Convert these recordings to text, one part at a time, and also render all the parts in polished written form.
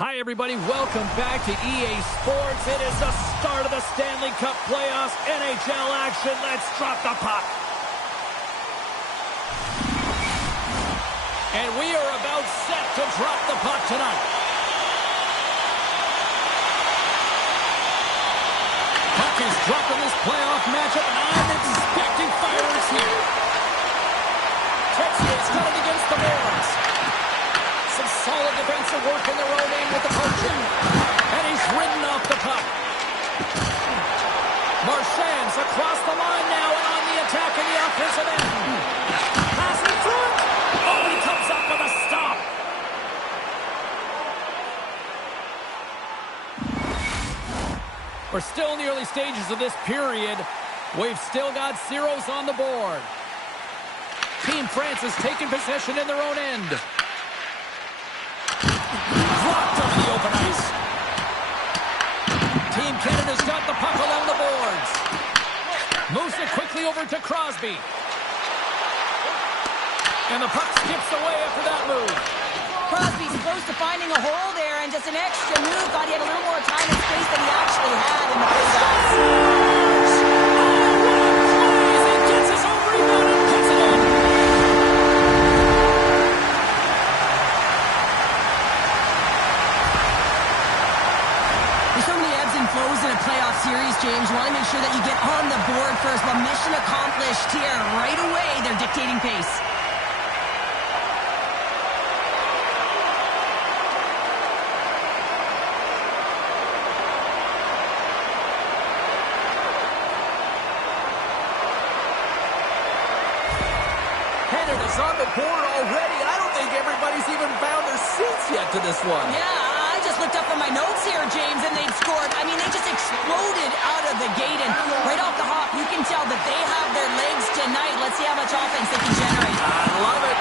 Hi, everybody. Welcome back to EA Sports. It is the start of the Stanley Cup playoffs. NHL action. Let's drop the puck. And we are about set to drop the puck tonight. Puck is dropped in this playoff matchup, and I'm expecting fireworks here. Texas got it against the boards. Some solid defensive work in their own end with the poaching. And he's ridden off the puck. Marchand's across the line now and on the attack in the offensive end. Passing through it. Oh, he comes up with a stop. We're still in the early stages of this period. We've still got zeros on the board. Team France has taken possession in their own end. Blocked over the open ice. Team Canada's got the puck along the boards. Moves it quickly over to Crosby. And the puck skips away after that move. Crosby's close to finding a hole there, and just an extra move. Thought he had a little more time and space than he actually had in the face-offs. Series, James. You want to make sure that you get on the board first, but mission accomplished here. Right away, they're dictating pace. Canada's on the board already. I don't think everybody's even found their seats yet to this one. Yeah, I just looked up on my notes here, James, and they'd scored. I mean, they just exploded out of the gate, and right off the hop, you can tell that they have their legs tonight. Let's see how much offense they can generate. I love it.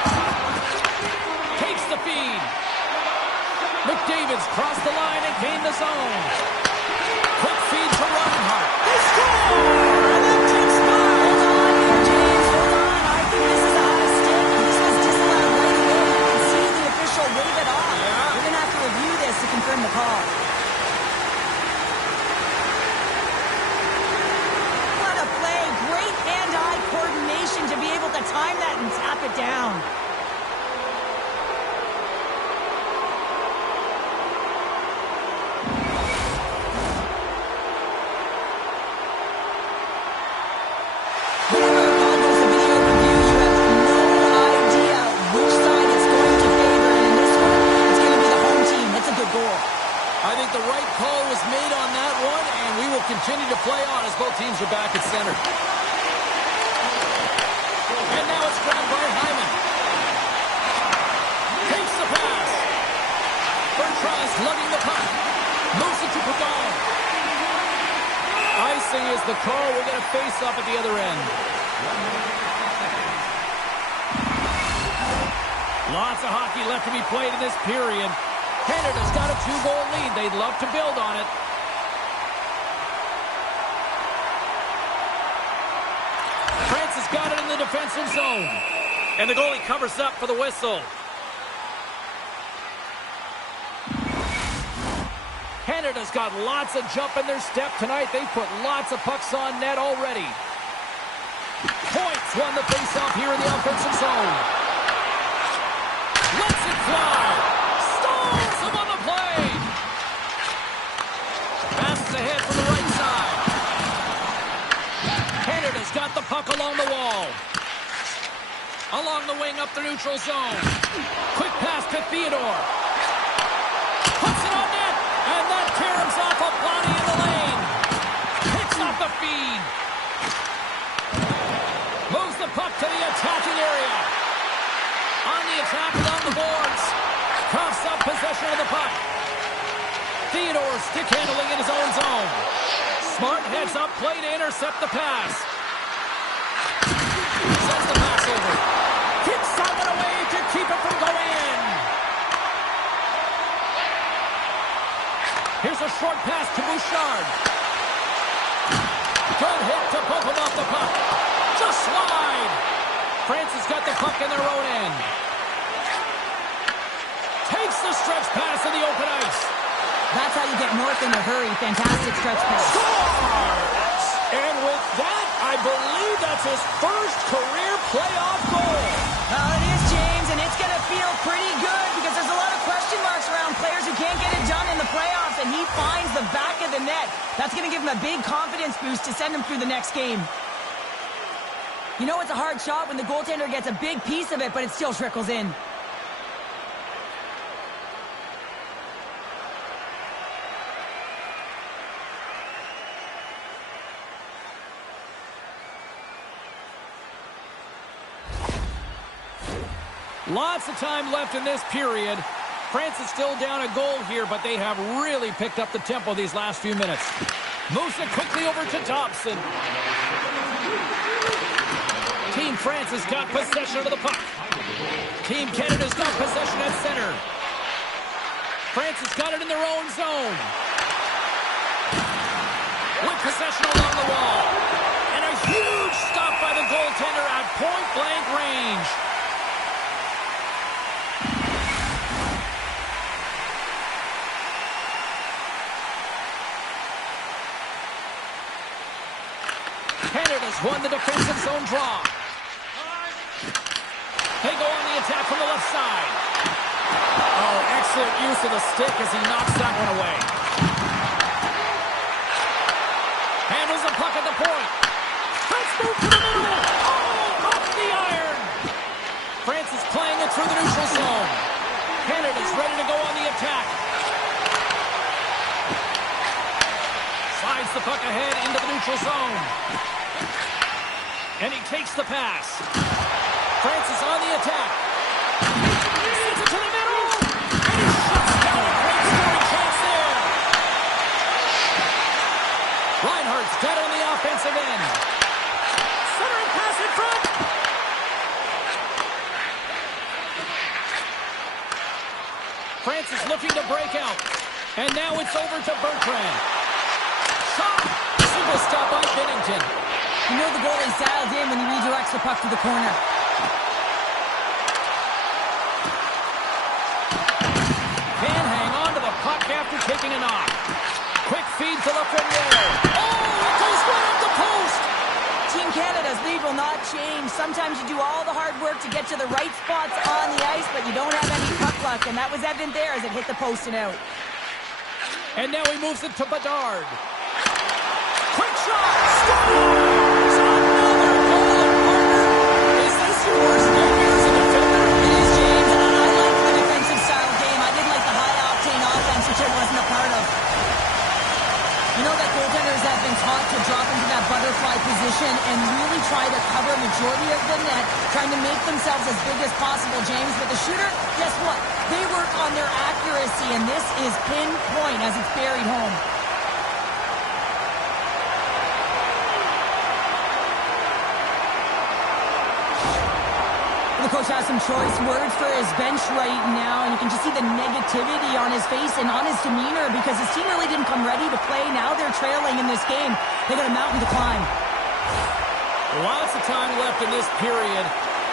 Takes the feed. McDavid's crossed the line and gained the zone. Quick feed to Reinhart. He scores! And that takes five. Hold on here, James. Hold on. I think this is a high stick. This was disallowed right away. You can see the official wave it off. Yeah. You're going to have to review this to confirm the call. What a play. Great hand-eye coordination to be able to time that and tap it down. Continue to play on as both teams are back at center. And now it's grabbed by Hyman. Takes the pass. Bertrand's lugging the puck. Moves it to Pagan. Icing is the call. We'll get a face-off at the other end. Lots of hockey left to be played in this period. Canada's got a 2-goal lead. They'd love to build on it. Has got it in the defensive zone. And the goalie covers up for the whistle. Canada's got lots of jump in their step tonight. They've put lots of pucks on net already. Points won the faceoff here in the offensive zone. Lets it fly. Stalls him on the play. Passes ahead from the right side. Canada's got the puck along the wall. Along the wing up the neutral zone. Quick pass to Theodore. Puts it on net. And that tears off a body in the lane. Picks off the feed. Moves the puck to the attacking area. On the attack along the boards. Coughs up possession of the puck. Theodore stick handling in his own zone. Smart heads up play to intercept the pass. Sends the pass over. Kicks someone away to keep it from going in. Here's a short pass to Bouchard. Good hit to poke him off the puck. Just wide. France has got the puck in their own end. Takes the a stretch pass in the open ice. That's how you get north in a hurry. Fantastic stretch pass. Scores! And with that, I believe that's his first career playoff goal. Well, it is, James, and it's going to feel pretty good because there's a lot of question marks around players who can't get it done in the playoffs, and he finds the back of the net. That's going to give him a big confidence boost to send him through the next game. You know it's a hard shot when the goaltender gets a big piece of it, but it still trickles in. Lots of time left in this period. France is still down a goal here, but they have really picked up the tempo these last few minutes. Moves it quickly over to Dobson. Team France has got possession of the puck. Team Canada's got possession at center. France has got it in their own zone. With possession along the wall. And a huge stop by the goaltender at point-blank range. Canada's won the defensive zone draw. They go on the attack from the left side. Oh, excellent use of the stick as he knocks that one away. Handles the puck at the point. Let's move to the middle. Oh, off the iron. France is playing it through the neutral zone. Canada's ready to go on the attack. Slides the puck ahead into the neutral zone. And he takes the pass. France is on the attack. Sends it to the middle. And he shuts down a great scoring chance there. Reinhardt's got it on the offensive end. Centering pass in front. France is looking to break out. And now it's over to Bertrand. Shot. Simple stop by Binnington. You know the goalie's dialed in when he redirects the puck to the corner. Can hang on to the puck after taking a knock. Quick feed to Lafreniere. Oh, it goes right up the post. Team Canada's lead will not change. Sometimes you do all the hard work to get to the right spots on the ice, but you don't have any puck luck, and that was evident there as it hit the post and out. And now he moves it to Bedard. Quick shot. Scores! Another goal, partner. Is this your worst nightmare as a defender? It is, James, and I like the defensive style game. I didn't like the high-octane offense, which I wasn't a part of. You know that goaltenders have been taught to drop into that butterfly position and really try to cover a majority of the net, trying to make themselves as big as possible, James. But the shooter, guess what? They work on their accuracy, and this is pinpoint as it's buried home. The coach has some choice words for his bench right now, and you can just see the negativity on his face and on his demeanor because his team really didn't come ready to play. Now they're trailing in this game. They got a mountain to climb. Lots of time left in this period.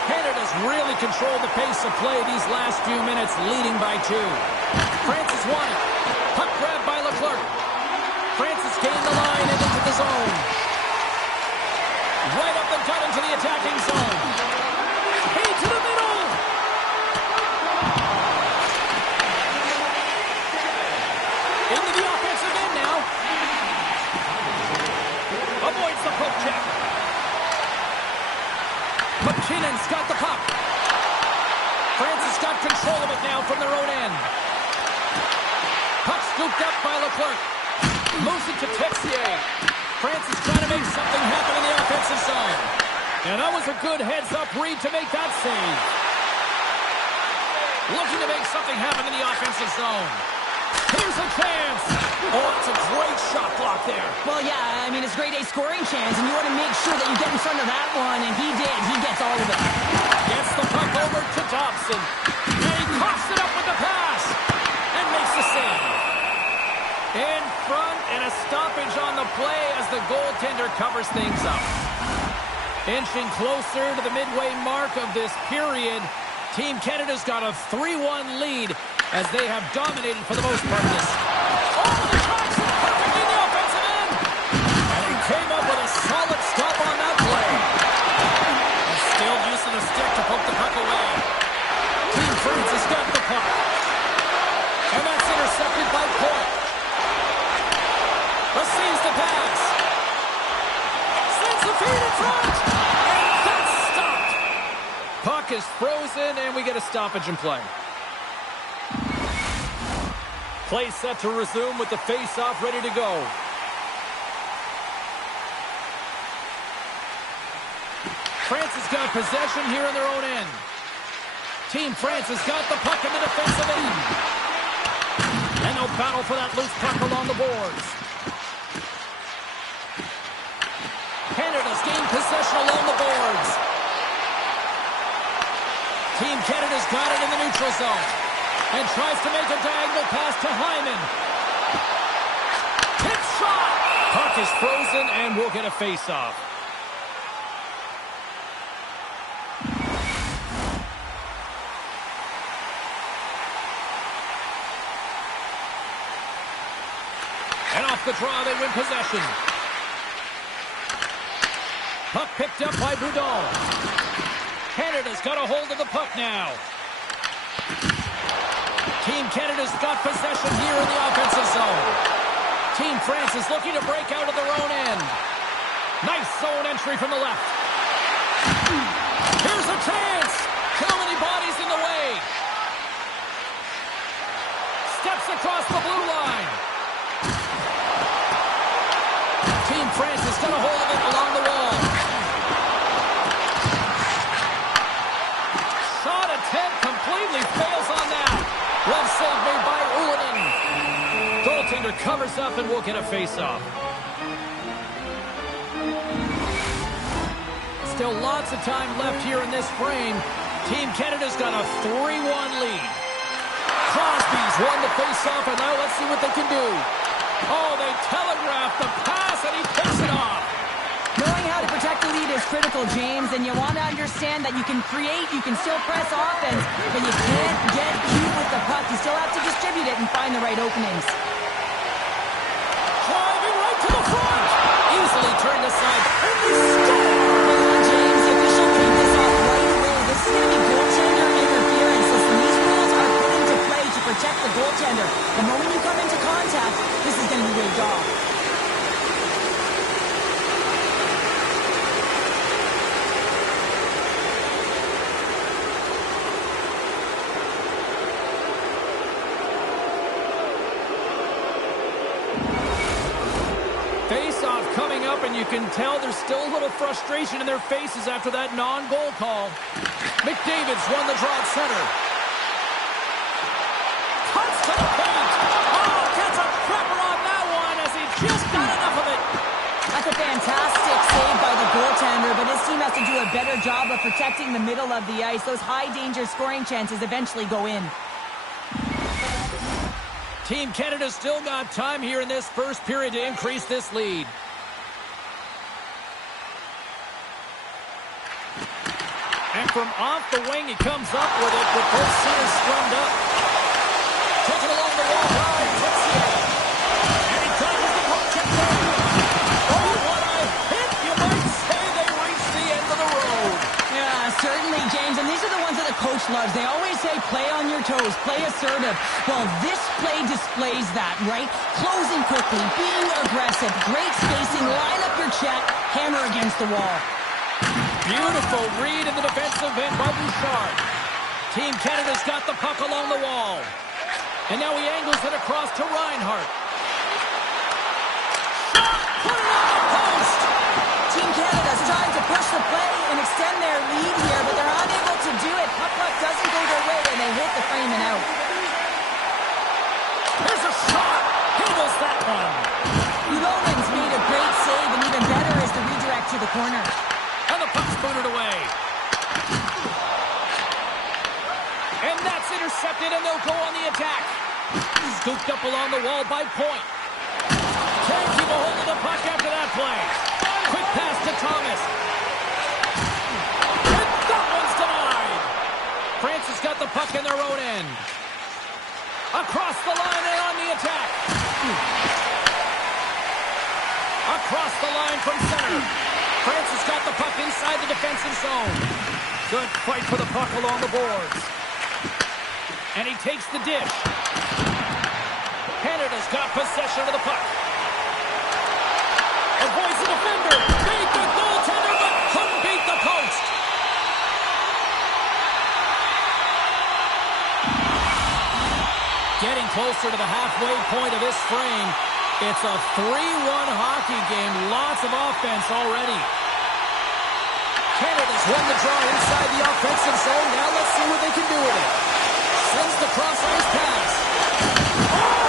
Canada's really controlled the pace of play these last few minutes, leading by 2. France has won it. Puck grabbed by Leclerc. France has gained the line and into the zone. Right up the gut into the attacking zone. Hey, to the middle! Into the offensive end now. Avoids the poke check. McKinnon's got the puck. France has got control of it now from their own end. Puck scooped up by Leclerc. Moves it to Texier. France is trying to make something happen in the offensive zone. And that was a good heads-up read to make that save. Looking to make something happen in the offensive zone. Here's a chance. Oh, it's a great shot block there. Well, yeah, I mean, it's a grade A scoring chance, and you want to make sure that you get in front of that one, and he did. He gets all of it. Gets the puck over to Dobson. And he coughs it up with the pass. And makes the save. In front, and a stoppage on the play as the goaltender covers things up. Inching closer to the midway mark of this period. Team Canada's got a 3-1 lead as they have dominated for the most part of this. Over the tracks and perfectly in the offensive end. And he came up with a solid stop on that play. And still using the stick to poke the puck away. Team France has got the puck. And that's intercepted by Point. Receives the pass. Sends the feed in front. And that's stopped. Puck is frozen, and we get a stoppage in play. Play set to resume with the face-off ready to go. France has got possession here in their own end. Team France has got the puck in the defensive end. And they'll battle for that loose puck along the boards. Canada's gained possession along the boards. Team Canada's got it in the neutral zone. And tries to make a diagonal pass to Hyman. Tip shot! Puck is frozen, and we'll get a face-off. And off the draw, they win possession. Puck picked up by Boudon. Canada's got a hold of the puck now. Team Canada's got possession here in the offensive zone. Team France is looking to break out of their own end. Nice zone entry from the left. Here's a chance. Too many bodies in the way. Steps across the blue line. Team France has got a hold of it along the wall. Shot attempt completely fails on that. Glove save made by Ullinen. Goaltender covers up and we'll get a face-off. Still lots of time left here in this frame. Team Canada's got a 3-1 lead. Crosby's won the face-off, and now let's see what they can do. Oh, they telegraphed the pass, and he picks it off. Knowing how to protect the lead is critical, James, and you want to understand that you can create, you can still press offense, but you can't get cute with the puck. You still have to distribute it and find the right openings. Driving right to the front. Easily turned aside. And they score! Hold on, James. The official kicked this off right away. This is going to be goaltender interference. Listen, these rules are put into play to protect the goaltender. The moment you come into contact, this is going to be waved off. Face-off coming up, and you can tell there's still a little frustration in their faces after that non-goal call. McDavid's won the draw at center. Cuts to the paint. Oh, gets a crapper on that one as he just got enough of it. That's a fantastic save by the goaltender, but his team has to do a better job of protecting the middle of the ice. Those high-danger scoring chances eventually go in. Team Canada still got time here in this first period to increase this lead. And from off the wing, he comes up with it with both centers scrummed up. Taken along the wall by Tessier. And he dodges the puck check down. Oh, what a hit! You might say they reached the end of the road. Yeah, certainly, James. And these are the ones that the coach loves. They always say, play on your toes, play assertive. Well, this play displays that, right? Closing quickly, being aggressive, great spacing, line up your check, hammer against the wall. Beautiful read in the defensive end by Bouchard. Team Canada's got the puck along the wall. And now he angles it across to Reinhart. Shot! Put it on the post! Team Canada's trying to push the play and extend their lead here, but they're unable to do it. Puck doesn't go their way, and they hit the frame and out. There's a shot! Handles that one. Udolin's made a great save, and even better is the redirect to the corner. And the puck's booted away. And that's intercepted, and they'll go on the attack. Scooped up along the wall by Point. Can't keep a hold of the puck after that play. Quick pass to Thomas. And that one's denied. France has got the puck in their own end. across the line from center. Francis got the puck inside the defensive zone. Good fight for the puck along the boards. And he takes the dish. Canada's got possession of the puck. Avoids the defender. Beat the goaltender, but couldn't beat the post. Getting closer to the halfway point of this frame. It's a 3-1 hockey game. Lots of offense already. Canada's won the draw inside the offensive zone. Now let's see what they can do with it. Sends the cross-ice pass. Oh,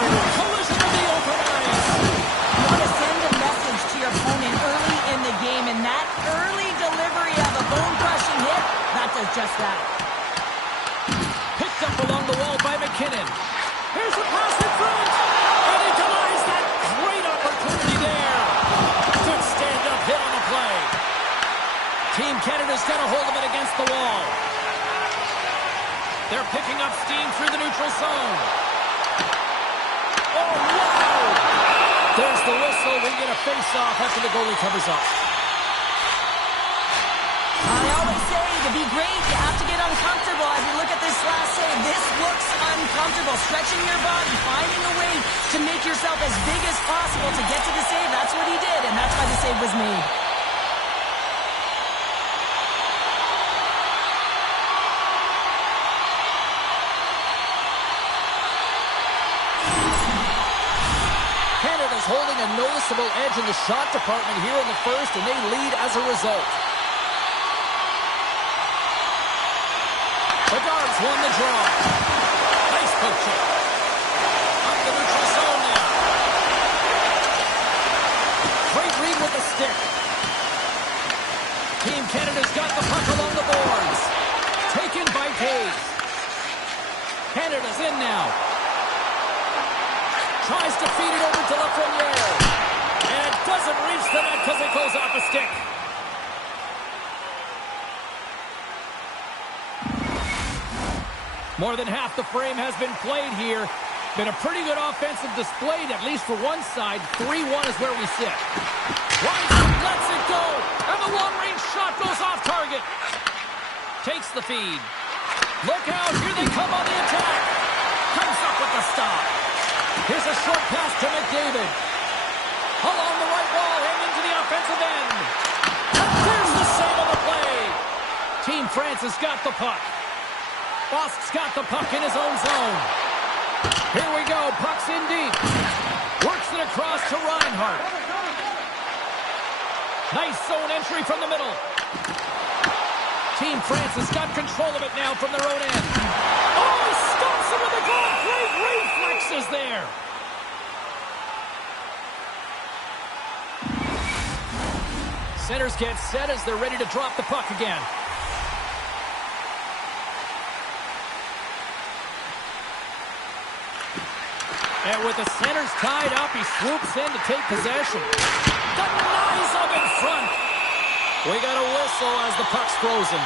a collision of the open ice. You want to send a message to your opponent early in the game, and that early delivery of a bone-crushing hit, that does just that. Picked up along the wall by McKinnon. Here's the pass in front. And he denies that. Great opportunity there. Good stand-up hit on the play. Team Canada's got a hold of it against the wall. They're picking up steam through the neutral zone. Oh, wow! There's the whistle. We get a face-off after the goalie covers up. I always say, to be great, you have to get uncomfortable. As we look at this last save, this looks uncomfortable. Stretching your body, finding a way to make yourself as big as possible to get to the save. That's what he did, and that's why the save was made. Canada's holding a noticeable edge in the shot department here in the first, and they lead as a result. The Dogs won the draw. Nice poke check. Up the neutral zone now. Great read with the stick. Team Canada's got the puck along the boards. Taken by Toews. Canada's in now. Tries to feed it over to Lafreniere. And it doesn't reach the net because it goes off a stick. More than half the frame has been played here. Been a pretty good offensive display, at least for one side. 3-1 is where we sit. Weiss lets it go. And the long-range shot goes off target. Takes the feed. Look out. Here they come on the attack. Comes up with the stop. Here's a short pass to McDavid. Along the right wall and into the offensive end. And there's the save of the play. Team France has got the puck. Bosk's got the puck in his own zone. Here we go. Puck's in deep. Works it across to Reinhart. Nice zone entry from the middle. Team France has got control of it now from their own end. Oh, he stops him with a goal. Great reflexes there. Centers get set as they're ready to drop the puck again. And with the centers tied up, he swoops in to take possession. Denies him in front. We got a whistle as the puck's frozen.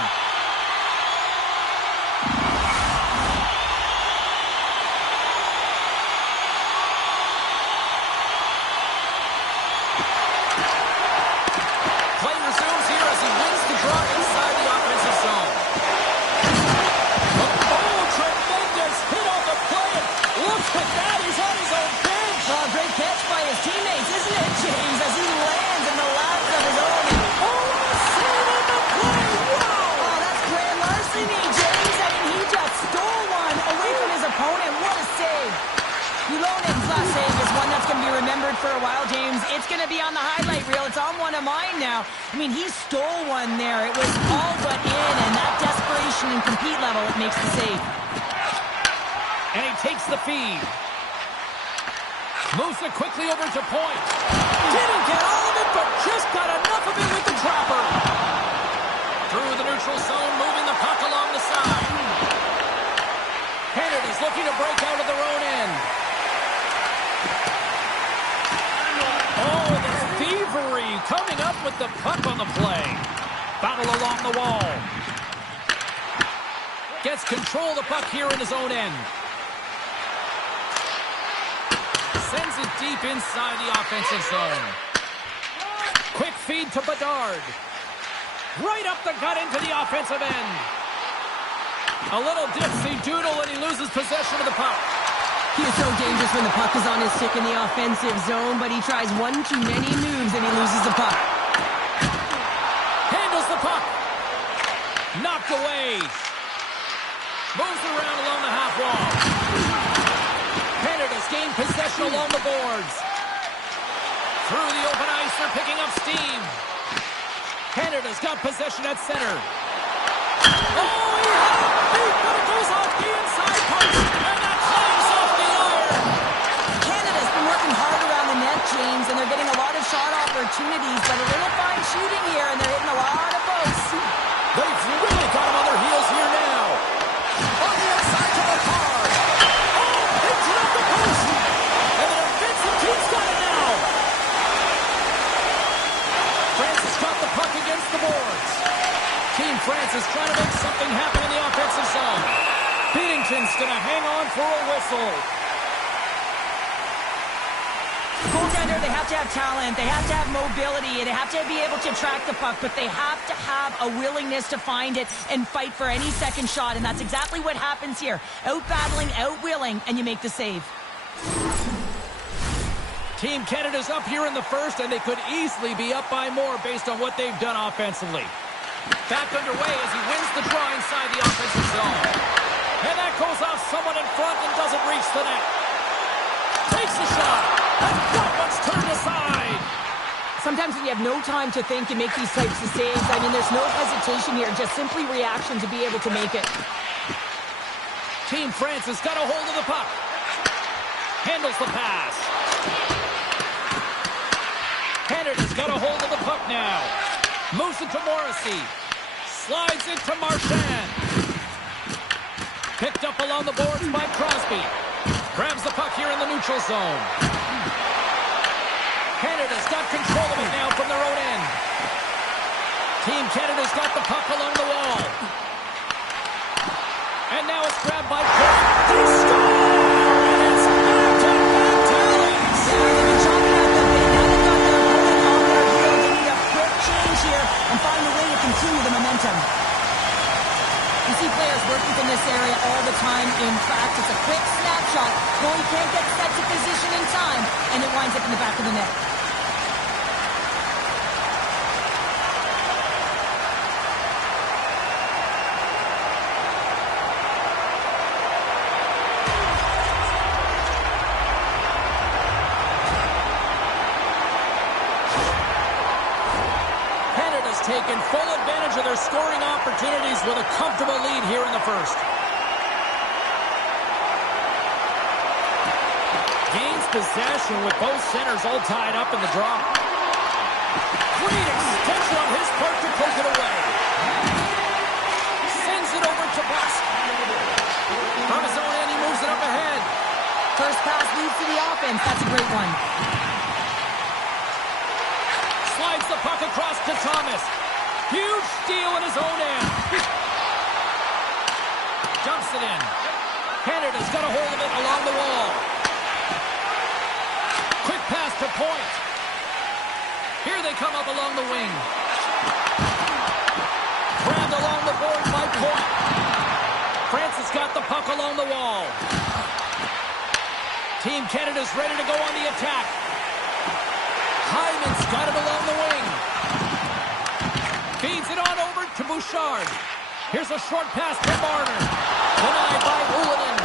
Play resumes here as he wins the draw inside the offensive zone. Oh, tremendous hit on the play. Look at that. He's on his own bench. Oh, great catch by his teammates, isn't it, James? As he lands in the lap of his own. Save on the play. Wow. Oh, that's grand larceny, James. I mean, he just stole one away from his opponent. What a save. Ylönen's last save is one that's going to be remembered for a while, James. It's going to be on the highlight reel. It's on one of mine now. I mean, he stole one there. It was all but in, and that desperation and compete level, it makes the save. And he takes the feed. Moves it quickly over to point. Didn't get all of it, but just got enough of it with the trapper. Through the neutral zone, moving the puck along the side. Canada's looking to break out of their own end. Oh, the thievery coming up with the puck on the play. Battle along the wall. Gets control of the puck here in his own end. Sends it deep inside the offensive zone. feed to Bedard. Right up the gut into the offensive end. A little dipsy-doodle and he loses possession of the puck. He is so dangerous when the puck is on his stick in the offensive zone, but he tries one too many moves and he loses the puck. Handles the puck. Knocked away. Moves around along the half wall. Canada's gained possession along the boards. Through the open ice, they're picking up steam. Canada's got possession at center. Oh, he had it beat, but it goes off the inside post, and that flames off the iron. Canada's been working hard around the net, James, and they're getting a lot of shot opportunities, but a little fine shooting here, and they're hitting a lot of posts. They've really got them on their heels here now. On the outside to the car. Oh, hits it up the post. And the defensive team's got it now. Francis got the puck against the boards. Team France is trying to make something happen in the offensive zone. Binnington's going to hang on for a whistle. Goaltender, they have to have talent, they have to have mobility, they have to be able to track the puck, but they have to have a willingness to find it and fight for any second shot, and that's exactly what happens here. Out-battling, out-willing, and you make the save. Team Canada's up here in the first, and they could easily be up by more based on what they've done offensively. Back underway as he wins the draw inside the offensive zone. And that goes off someone in front and doesn't reach the net. Takes the shot, and that one's turned aside. Sometimes when you have no time to think and make these types of saves, I mean, there's no hesitation here, just simply reaction to be able to make it. Team France has got a hold of the puck. Handles the pass. Canada's got a hold of the puck now. Moves it to Morrissey. Slides it to Marchand. Picked up along the boards by Crosby. Grabs the puck here in the neutral zone. Canada's got control of it now from their own end. Team Canada's got the puck along the wall. And now it's grabbed by Pitt. They score! And it's back-to-back tallies! Yeah, they've been chopping out the bit. Now they've got their opponent on their heels. They need a quick change here and find a way to continue the momentum. You see players working from this area all the time in practice. A quick snapshot. Goalie can't get set to position in time, and it winds up in the back of the net. Canada's taken full advantage of their scoring opportunities with a comfortable lead here in the first. Gains possession with both centers all tied up in the draw. Great extension on his part to poke it away. Sends it over to Busk. From his own end, he moves it up ahead. First pass leads to the offense. That's a great one. Slides the puck across to Thomas. Huge steal in his own end. Jumps it in. Canada's got a hold of it along the wall. Quick pass to Point. Here they come up along the wing. Grabbed along the board by Point. Francis got the puck along the wall. Team Canada's ready to go on the attack. Hyman's got it along the wing. Feeds it on over to Bouchard. Here's a short pass to Marner. Denied by Ullinen.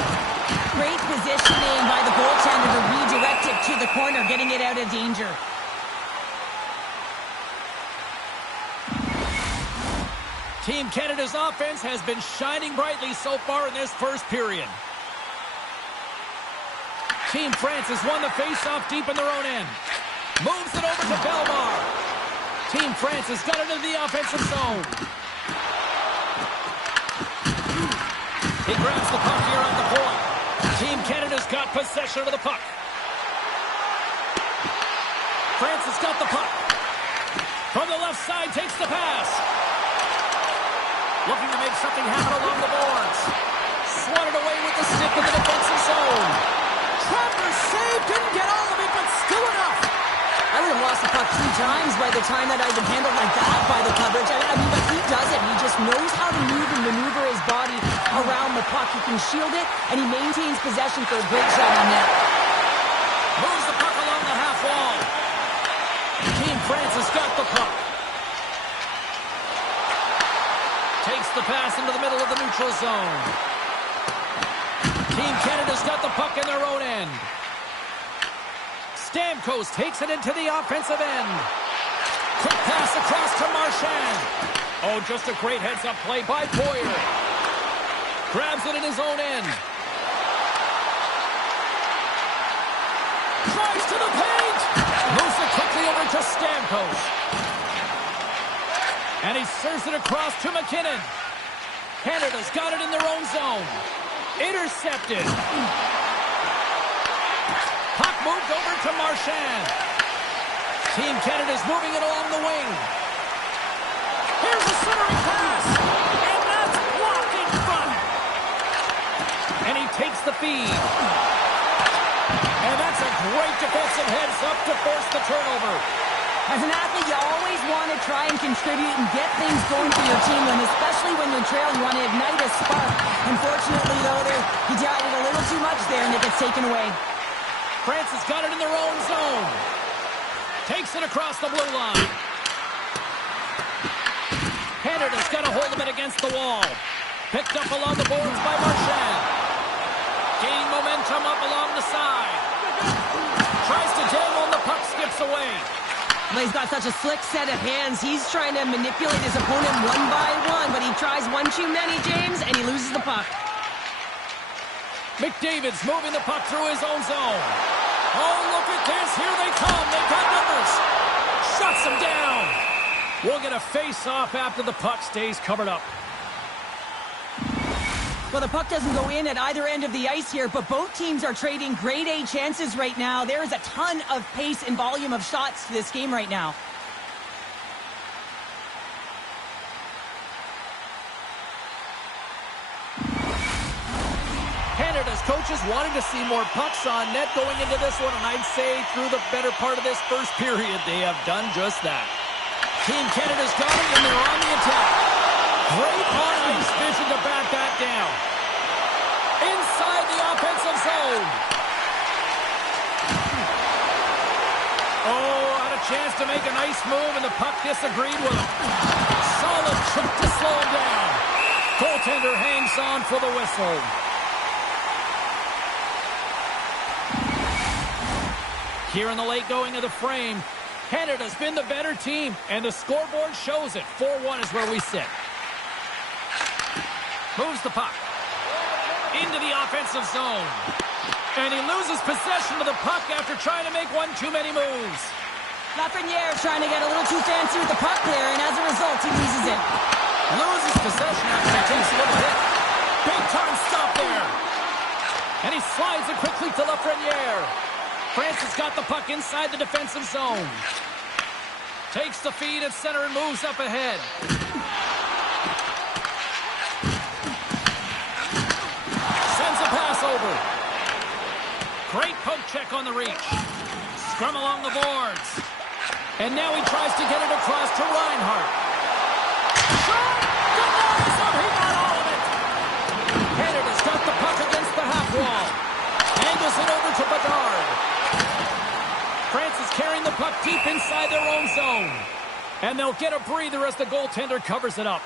Great positioning by the goaltender to redirect it to the corner, getting it out of danger. Team Canada's offense has been shining brightly so far in this first period. Team France has won the faceoff deep in their own end. Moves it over to Bellemare. Team France has got it into the offensive zone. He grabs the puck here at the point. Team Canada's got possession of the puck. France has got the puck. From the left side, takes the pass. Looking to make something happen along the boards. Swatted away with the stick in the defensive zone. Trapper saved, didn't get all of it, but still enough. I would have lost the puck 3 times by the time that I've been handled like that by the coverage. I mean, but he does it. He just knows how to move and maneuver his body around the puck. He can shield it, and he maintains possession for a great shot on net. Moves the puck along the half wall. Team France has got the puck. Takes the pass into the middle of the neutral zone. Team Canada's got the puck in their own end. Stamkos takes it into the offensive end. Quick pass across to Marchand. Oh, just a great heads-up play by Boyer. Grabs it in his own end. Drives to the paint. Moves it quickly over to Stamkos. And he serves it across to McKinnon. Canada's got it in their own zone. Intercepted. Puck moved over to Marchand. Team Canada's moving it along the wing. Here's a centering pass. And that's blocked in front. And he takes the feed. And that's a great defensive heads-up to force the turnover. As an athlete, you always want to try and contribute and get things going for your team, and especially when you're trailing, you want to ignite a spark. Unfortunately, though, he did a little too much there, and it gets taken away. France has got it in their own zone. Takes it across the blue line. Canada's got a hold of it against the wall. Picked up along the boards by Marchand. Gaining momentum up along the side. Tries to dangle, and the puck skips away. He's got such a slick set of hands. He's trying to manipulate his opponent one by one, but he tries one too many, James, and he loses the puck. McDavid's moving the puck through his own zone. Oh, look at this. Here they come. They've got numbers. Shuts them down. We'll get a face-off after the puck stays covered up. Well, the puck doesn't go in at either end of the ice here, but both teams are trading grade A chances right now. There is a ton of pace and volume of shots to this game right now. Canada's coaches wanted to see more pucks on net going into this one, and I'd say through the better part of this first period, they have done just that. Team Canada's got it, and they're on the attack. Great on-ice vision to back that down. Inside the offensive zone. Oh, had a chance to make a nice move, and the puck disagreed with him. Solid trick to slow him down. Goaltender hangs on for the whistle. Here in the late going of the frame, Canada's been the better team, and the scoreboard shows it. 4-1 is where we sit. Moves the puck into the offensive zone. And he loses possession of the puck after trying to make one too many moves. Lafreniere trying to get a little too fancy with the puck there, and as a result, he loses it. Loses possession after he takes a little hit. Big time stop there. And he slides it quickly to Lafreniere. France has got the puck inside the defensive zone. Takes the feed at center and moves up ahead. Sends a pass over. Great poke check on the reach. Scrum along the boards. And now he tries to get it across to Reinhart. Shot! Goodness! Oh, he got all of it! Canada's got the puck against the half wall. Angles it over to Bedard. France is carrying the puck deep inside their own zone. And they'll get a breather as the goaltender covers it up.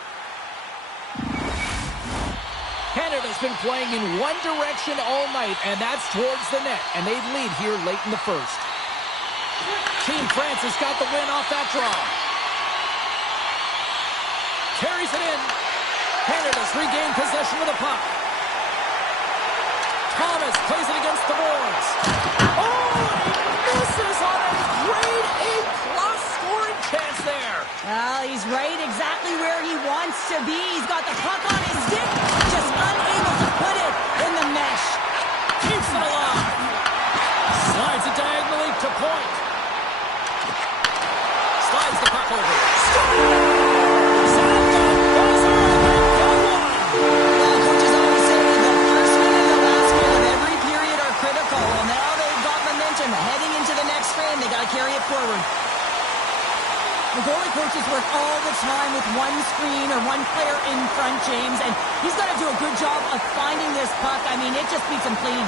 Canada's been playing in one direction all night, and that's towards the net. And they lead here late in the first. Team France has got the win off that draw. Carries it in. Canada's regained possession of the puck. Thomas plays it against the boards. Oh, he misses on a grade A-plus scoring chance there. Well, he's right exactly where he wants to be. He's got the puck on his stick, just unable to put it in the mesh. Keeps it alive. Slides it diagonally to point. Slides the puck over. Coaches always say the first minute and the last minute of every period are critical. Well, now they've got momentum heading into the next frame. They got to carry it forward. The goalie coaches work all the time with one screen or one player in front, James, and he's got to do a good job of finding this puck. I mean, it just beats him clean.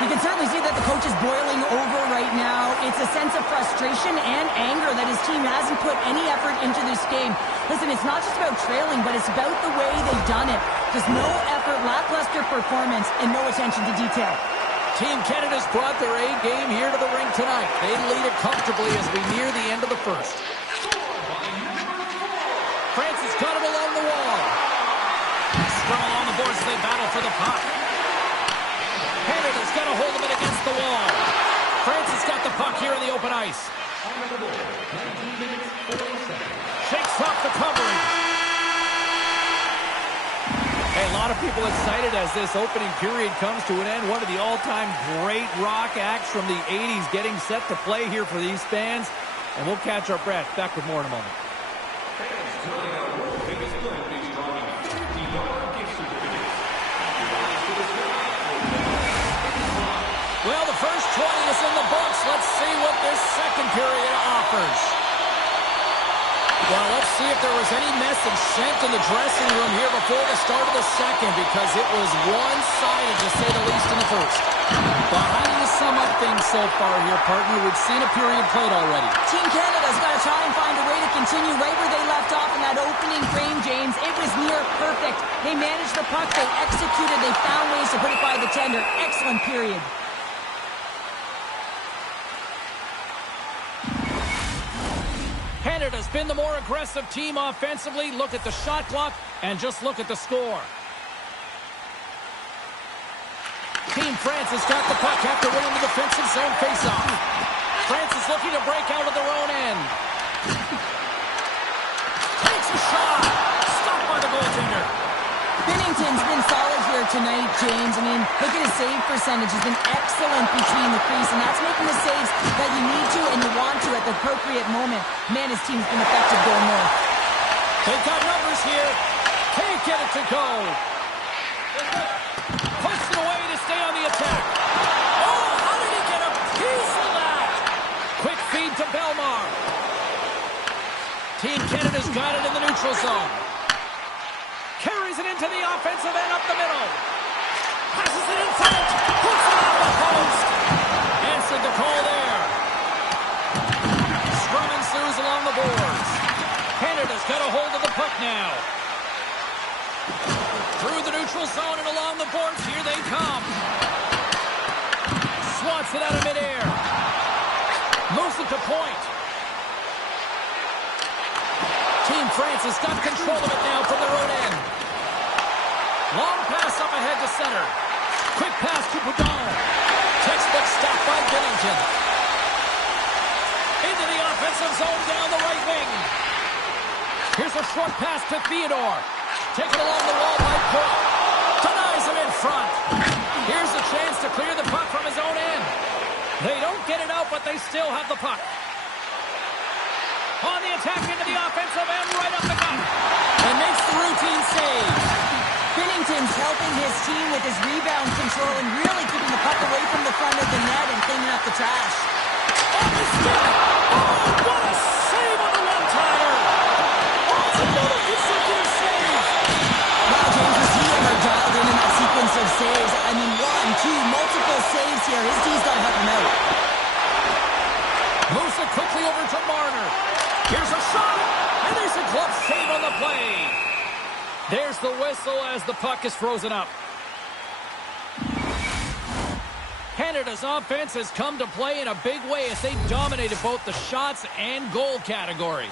You can certainly see that the coach is boiling over right now. It's a sense of frustration and anger that his team hasn't put any effort into this game. Listen, it's not just about trailing, but it's about the way they've done it. Just no effort, lackluster performance, and no attention to detail. Team Canada's brought their A game here to the rink tonight. They lead it comfortably as we near the end of the first. Francis got it along the wall. Scrum along the boards as they battle for the puck. Canada's got a hold of it against the wall. Francis got the puck here in the open ice. Shakes off the covering. Hey, a lot of people excited as this opening period comes to an end. One of the all-time great rock acts from the 80s getting set to play here for these fans. And we'll catch our breath. Back with more in a moment. Well, the first 20 is in the books. Let's see what this second period offers. Well, let's see if there was any message sent in the dressing room here before the start of the second, because it was one-sided, to say the least, in the first. But how do you sum up things so far here, partner? We've seen a period played already. Team Canada's got to try and find a way to continue right where they left off in that opening frame, James. It was near perfect. They managed the puck, they executed, they found ways to put it by the tender. Excellent period. Canada's been the more aggressive team offensively. Look at the shot clock and just look at the score. Team France has got the puck after winning the defensive zone faceoff. France is looking to break out of their own end. Takes a shot. Stopped by the goaltender. Binnington's been solid here tonight, James. I mean, look at his save percentage. He's been excellent between the crease, and that's making the saves that you need to and you want to at the appropriate moment. Man, his team's been effective going north. They've got numbers here. Can't get it to go. Puts it away to stay on the attack. Oh, how did he get a piece of that? Quick feed to Belmar. Team Canada's got it in the neutral zone. Carries it into the offensive end up the middle. Passes it in front. Puts it off the post. Answered the call there. Scrum ensues along the boards. Canada's got a hold of the puck now. Through the neutral zone and along the boards. Here they come. Swats it out of midair. Moves it to point. Team France has got control of it now from their own end. Long pass up ahead to center. Quick pass to Boudon. Textbook stop by Binnington. Into the offensive zone down the right wing. Here's a short pass to Theodore. Taken along the wall by Cole. Denies him in front. Here's a chance to clear the puck from his own end. They don't get it out, but they still have the puck. On the attack into the offensive end, right up the gut. And makes the routine save. Binnington's helping his team with his rebound control and really keeping the puck away from the front of the net and cleaning up the trash. On the stick. Oh, what a save on the one-timer. Oh, it's another consecutive save. Wow, James, his team are dialed in that sequence of saves. I mean, 1, 2, multiple saves here. His team's got to help him out. Moves it quickly over to Marner. Here's a shot, and there's a glove save on the play. There's the whistle as the puck is frozen up. Canada's offense has come to play in a big way as they dominated both the shots and goal category.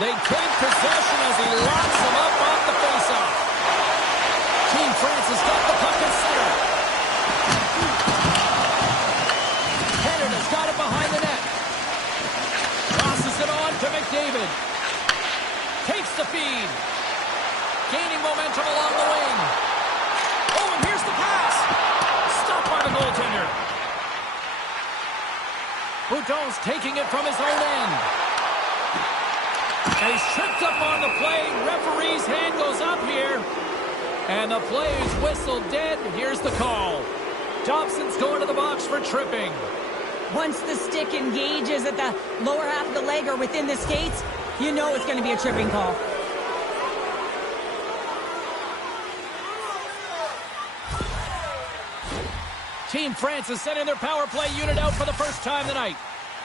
They take possession as he locks them up off the faceoff. Team France has got the puck at center. Canada's got it behind the net. Tosses it on to McDavid. Takes the feed. Gaining momentum along the wing. Oh, and here's the pass. Stopped by the goaltender. Boudon's taking it from his own end. And he's tripped up on the play. Referee's hand goes up here. And the play is whistled dead. Here's the call. Dobson's going to the box for tripping. Once the stick engages at the lower half of the leg or within the skates, you know it's going to be a tripping call. Team France is sending their power play unit out for the first time tonight.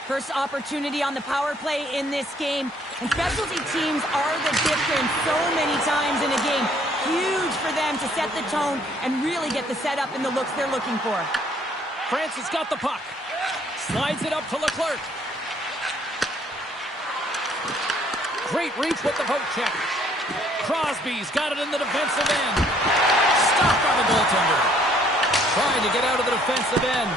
First opportunity on the power play in this game. And specialty teams are the difference so many times in a game. Huge for them to set the tone and really get the setup and the looks they're looking for. France has got the puck. Slides it up to Leclerc. Great reach with the poke check. Crosby's got it in the defensive end. Stopped by the goaltender. Trying to get out of the defensive end.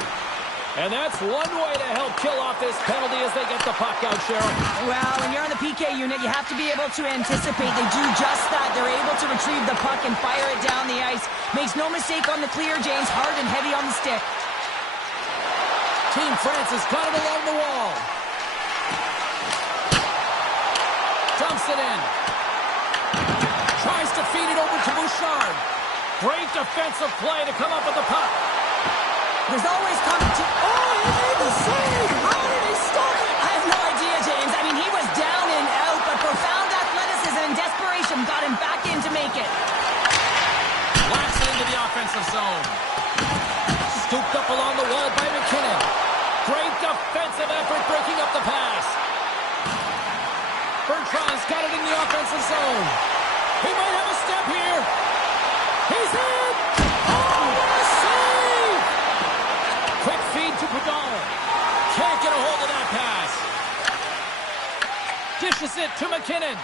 And that's one way to help kill off this penalty as they get the puck out, Cheryl. Well, when you're on the PK unit, you have to be able to anticipate. They do just that. They're able to retrieve the puck and fire it down the ice. Makes no mistake on the clear, James. Hard and heavy on the stick. Team France has got it along the wall. Dumps it in. Tries to feed it over to Bouchard. Great defensive play to come up with the puck. There's always competition. Oh, he made the save! How did he stop it? I have no idea, James. I mean, he was down and out, but profound athleticism and desperation got him back in to make it. Locks it into the offensive zone. Scooped up along the wall by McKinnon. Great defensive effort breaking up the pass. Bertrand's got it in the offensive zone. He might have a step here. He's in! Oh, what a save! Quick feed to Padon. Can't get a hold of that pass. Dishes it to McKinnon.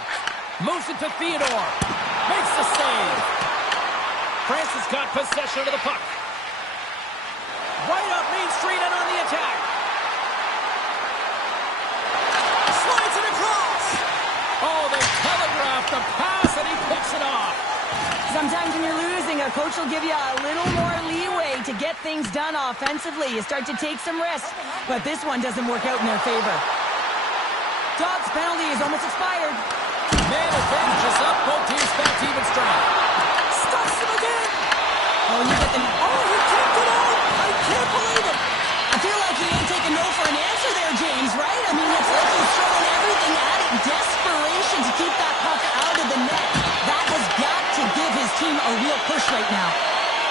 Moves it to Theodore. Makes the save. France has got possession of the puck. Right up Main Street and on the attack. Slides it across. Oh, they telegraphed the pass and he picks it off. Sometimes when you're losing, a coach will give you a little more leeway to get things done offensively. You start to take some risks, but this one doesn't work out in their favor. Dobbs' penalty is almost expired. Man advantage is up. Both teams back to even strength. Stuffs him again. Oh, you get the... Oh, he kicked it out. I can't believe it. I feel like he ain't taking no for an answer there, James, right? I mean, it's like he's throwing everything at it. Desperation to keep that puck out of the net. That has got to give his team a real push right now.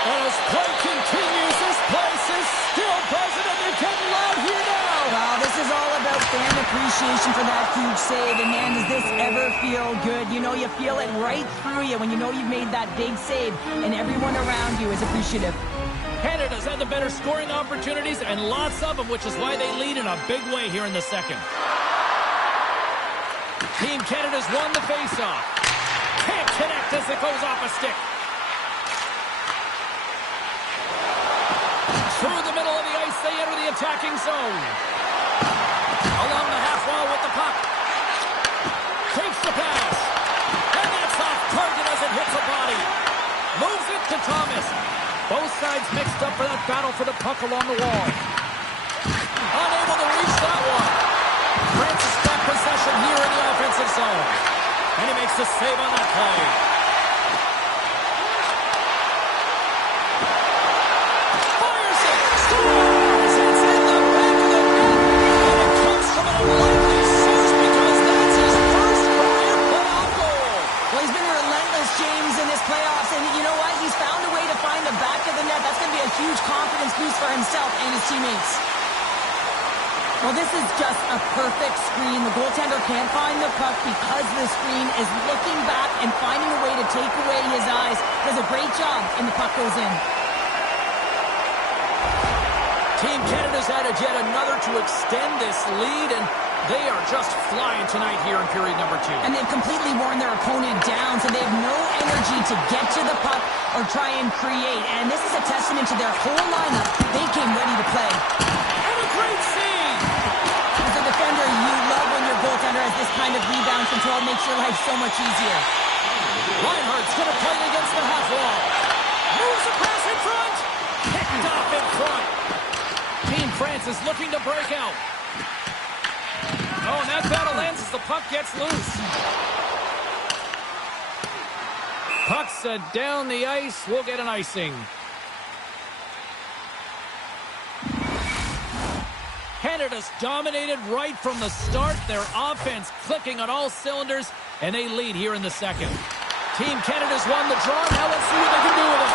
As play continues, this place is still present and they're getting loud here now. Well, this is all about fan appreciation for that huge save. And man, does this ever feel good. You know, you feel it right through you when you know you've made that big save and everyone around you is appreciative. Canada's had the better scoring opportunities and lots of them, which is why they lead in a big way here in the second. Team Canada's won the faceoff. Can't connect as it goes off a stick. Through the middle of the ice, they enter the attacking zone. Along the half wall with the puck. Takes the pass. And that's off target as it hits a body. Moves it to Thomas. Both sides mixed up for that battle for the puck along the wall. Unable to reach that one. Francis got possession here in the offensive zone. And he makes the save on that play. Fires it. Scores! It's in the back of the net. And it comes from an unlikely source because that's his first career playoff goal. Well, he's been relentless, James, in this playoffs. And you know what? He's found a way to find the back of the net. That's going to be a huge confidence boost for himself and his teammates. Well, this is just a perfect screen. The goaltender can't find the puck because the screen is looking back and finding a way to take away his eyes. Does a great job, and the puck goes in. Team Canada's added yet another to extend this lead, and they are just flying tonight here in period number 2. And they've completely worn their opponent down, so they have no energy to get to the puck or try and create. And this is a testament to their whole lineup. They came ready to play. And a great save! As a defender, you love when your goaltender has this kind of rebound control. It makes your life so much easier. Reinhardt's going to play against the half wall. Moves across in front. Picked off in front. Team France is looking to break out. Oh, and that battle ends as the puck gets loose. Puck's down the ice. We'll get an icing. Canada's dominated right from the start. Their offense clicking on all cylinders, and they lead here in the second. Team Canada's won the draw. Now let's see what they can do with it.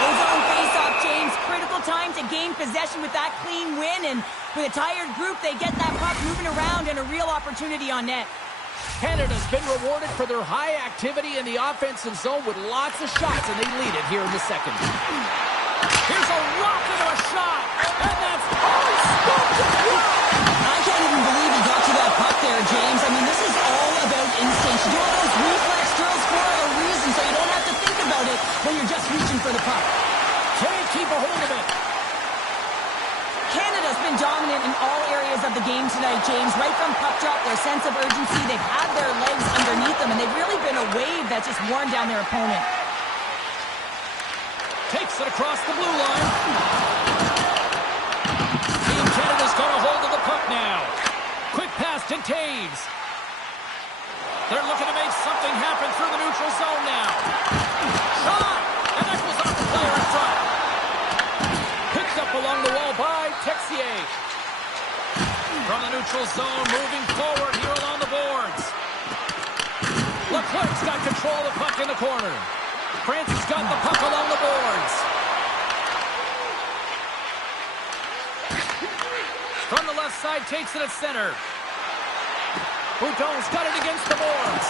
Ozone face-off, James. Critical time to gain possession with that clean win, and with a tired group, they get that puck moving around and a real opportunity on net. Canada's been rewarded for their high activity in the offensive zone with lots of shots, and they lead it here in the second. Here's a rocket of a shot, and that's I can't even believe he got to that puck there, James. I mean, this is all about instinct. You do all those reflex drills for a reason, so you don't have to think about it when you're just reaching for the puck. Can't keep a hold of it. Canada's been dominant in all areas of the game tonight, James. Right from puck drop, their sense of urgency, they've had their legs underneath them, and they've really been a wave that's just worn down their opponent. Takes it across the blue line. Team Canada's got a hold of the puck now. Quick pass to Taves. They're looking to make something happen through the neutral zone now. Shot! And that goes off the player in front. Picked up along the wall by Texier. From the neutral zone, moving forward here along the boards. Leclerc's got control of the puck in the corner. Francis got the puck along the boards. From the left side, takes it at center. Bouton's got it against the boards.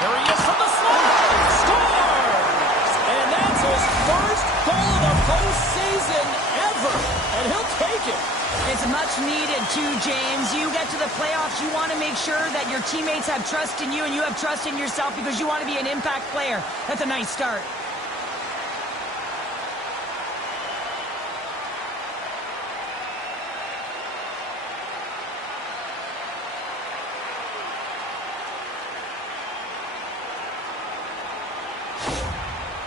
There he is from the slide. Scores! And that's his first goal of the postseason ever. And he'll take it. It's much needed too, James. You get to the playoffs, you want to make sure that your teammates have trust in you and you have trust in yourself because you want to be an impact player. That's a nice start.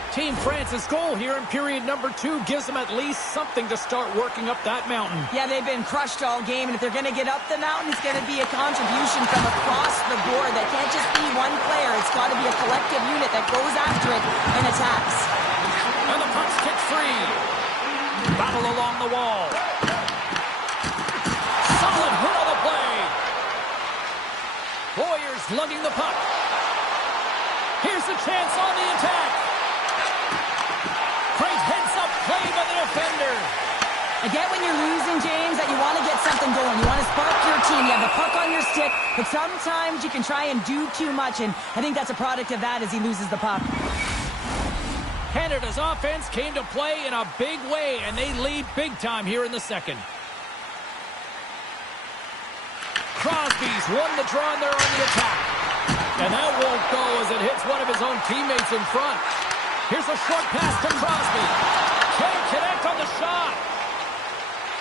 Team France's goal here in period number 2 gives them at least something to start working up that mountain. Yeah, they've been crushed all game, and if they're going to get up the mountain, it's going to be a contribution from across the board. That can't just be one player. It's got to be a collective unit that goes after it and attacks. And the puck's kicked free. Battle along the wall. Solid hit on the play. Warriors lugging the puck. Here's the chance on the attack. Great heads-up play by the defender. I get when you're losing, James, that you want to get something going. You want to spark your team. You have the puck on your stick, but sometimes you can try and do too much, and I think that's a product of that as he loses the puck. Canada's offense came to play in a big way, and they lead big time here in the second. Crosby's won the draw, and they're on the attack. And that won't go as it hits one of his own teammates in front. Here's a short pass to Crosby. Can't connect on the shot.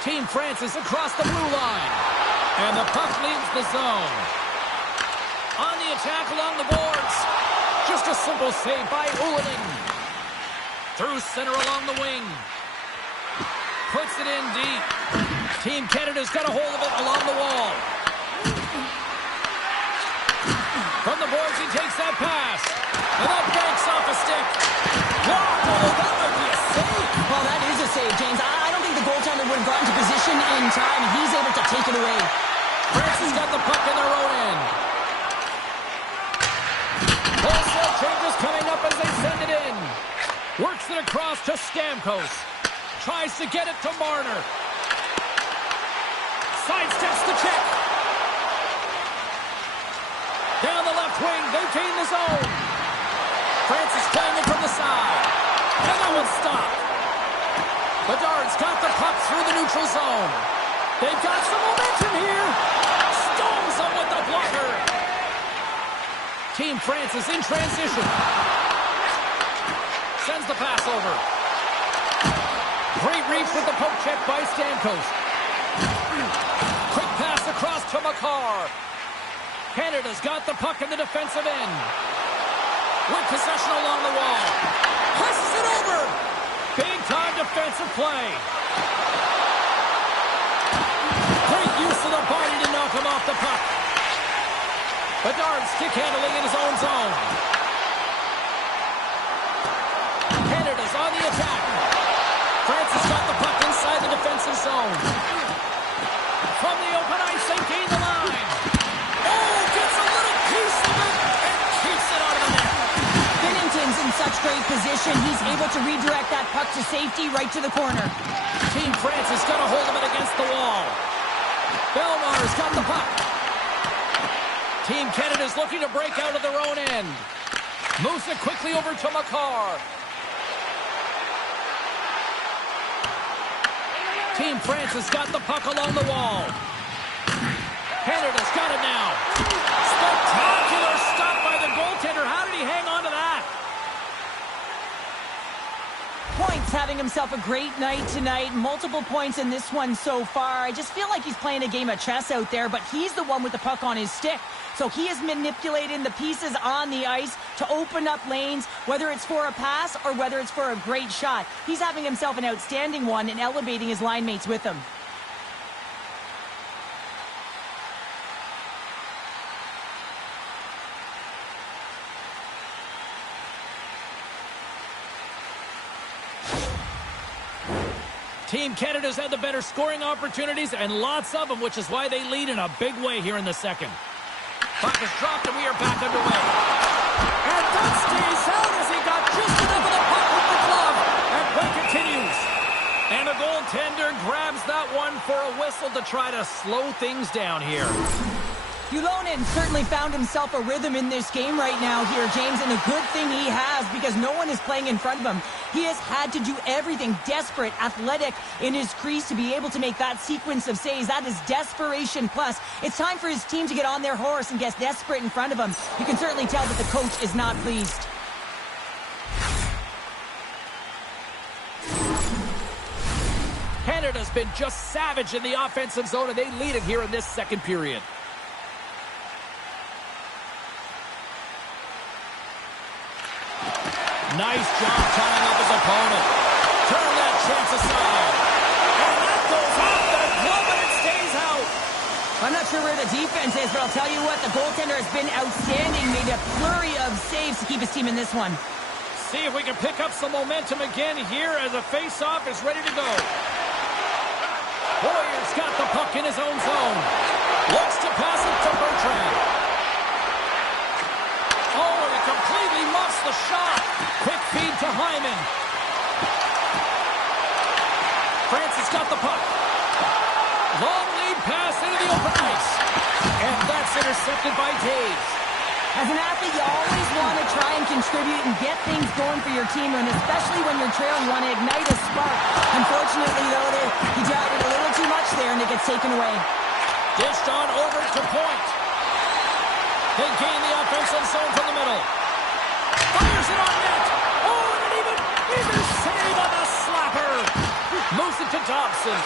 Team France is across the blue line. And the puck leaves the zone. On the attack along the boards. Just a simple save by Ullinen. Through center along the wing. Puts it in deep. Team Canada's got a hold of it along the wall. From the boards, he takes that pass. And that banks off a stick. Oh, that might be a save. Well, that is a save, James. I don't think the goaltender would have gotten to position in time. He's able to take it away. France has got the puck in their own end. Wholesale changes coming up as they send it in. Works it across to Stamkos. Tries to get it to Marner. Sidesteps the check. Down the left wing, they gain the zone. France is playing it from the side. And that one's stopped. Bedard's got the puck through the neutral zone. They've got some momentum here. Stones them with the blocker. Team France is in transition. Sends the pass over. Great reach with the poke check by Stamkos. Quick pass across to Makar. Canada's got the puck in the defensive end. With possession along the wall. Presses it over. Big time defensive play. Great use of the body to knock him off the puck. Bedard stick handling in his own zone. zone. From the open ice, they gain the line. Oh, gets a little piece of it and keeps it out of the net. Binnington's in such great position. He's able to redirect that puck to safety right to the corner. Team France has got a hold of it against the wall. Belmar's got the puck. Team Canada's looking to break out of their own end. Moves it quickly over to Makar. Team France has got the puck along the wall. Canada's got it now. Spectacular stop by the goaltender. How did he hang on to that? Points having himself a great night tonight. Multiple points in this one so far. I just feel like he's playing a game of chess out there, but he's the one with the puck on his stick. So he is manipulating the pieces on the ice to open up lanes, whether it's for a pass or whether it's for a great shot. He's having himself an outstanding one and elevating his line mates with him. Team Canada's had the better scoring opportunities and lots of them, which is why they lead in a big way here in the second. Puck is dropped and we are back underway. And that stays out as he got just enough of the puck with the glove. And play continues. And the goaltender grabs that one for a whistle to try to slow things down here. Ylonen certainly found himself a rhythm in this game right now here, James, and a good thing he has because no one is playing in front of him. He has had to do everything desperate, athletic in his crease to be able to make that sequence of saves. That is desperation plus. It's time for his team to get on their horse and get desperate in front of him. You can certainly tell that the coach is not pleased. Canada's been just savage in the offensive zone, and they lead it here in this second period. Nice job tying up his opponent. Turn that chance aside. And that goes off the glove and it stays out. I'm not sure where the defense is, but I'll tell you what, the goaltender has been outstanding. Made a flurry of saves to keep his team in this one. See if we can pick up some momentum again here as a face-off is ready to go. Boyer's got the puck in his own zone. Looks to pass it to Bertrand. Oh, and he completely muffs the shot. Quick feed to Hyman. France has got the puck. Long lead pass into the open ice. And that's intercepted by Taves. As an athlete, you always want to try and contribute and get things going for your team, and especially when you're trailing, you want to ignite a spark. Unfortunately, though, he tried it a little too much there, and it gets taken away. Dished on over to Point. They gain the offensive zone from the middle. Fires it on net. Oh, and an even save on the slapper. Moves it to Dobson.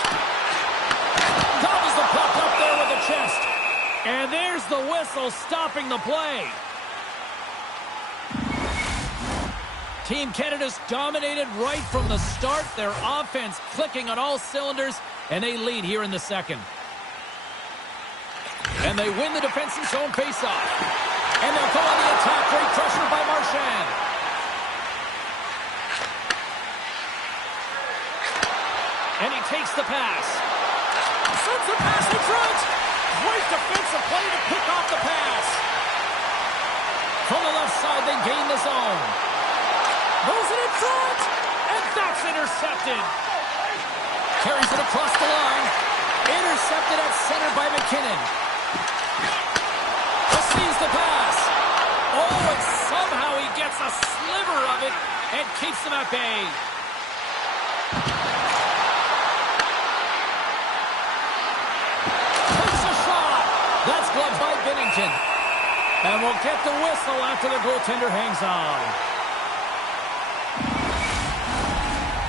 Gobbles the puck up there with the chest. And there's the whistle stopping the play. Team Canada's dominated right from the start. Their offense clicking on all cylinders, and they lead here in the second. And they win the defensive zone faceoff. And they'll go on the attack. Great pressure by Marchand. And he takes the pass. Sends the pass in front. Great defensive play to pick off the pass. From the left side, they gain the zone. Moves it in front. And that's intercepted. Carries it across the line. Intercepted at center by McKinnon. Sees the pass. Oh, and somehow he gets a sliver of it and keeps them at bay. Takes a shot. That's gloved by Binnington. And we'll get the whistle after the goaltender hangs on.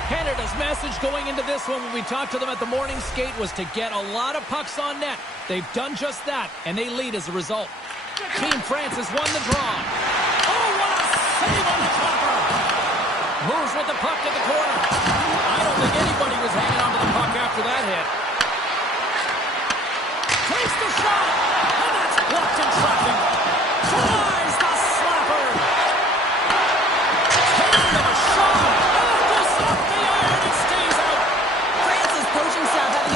Canada's message going into this one when we talked to them at the morning skate was to get a lot of pucks on net. They've done just that, and they lead as a result. Team France has won the draw. Oh, what a save on the topper. Moves with the puck to the corner. I don't think anybody was hanging on to the puck after that hit. Takes the shot. And that's blocked in traffic. Tries the slapper. Taking of a shot. Oh, goes off the iron and stays out. France's coaching staff having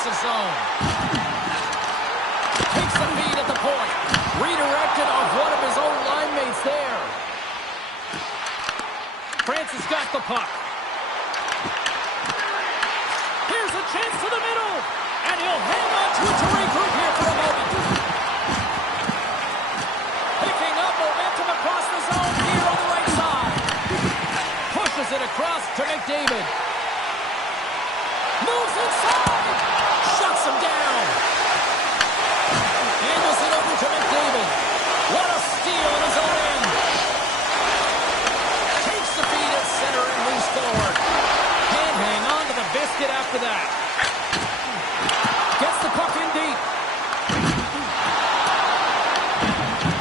offensive zone. Takes the feed at the point. Redirected off one of his own line mates there. Francis got the puck. Here's a chance to the middle. And he'll hang on to it to regroup here for a moment. Picking up momentum across the zone here on the right side. Pushes it across to McDavid. Moves inside. Shuts him down. Handles it over to McDavid. What a steal in his own end. Takes the feed at center and moves forward. Can't hang on to the biscuit after that. Gets the puck in deep.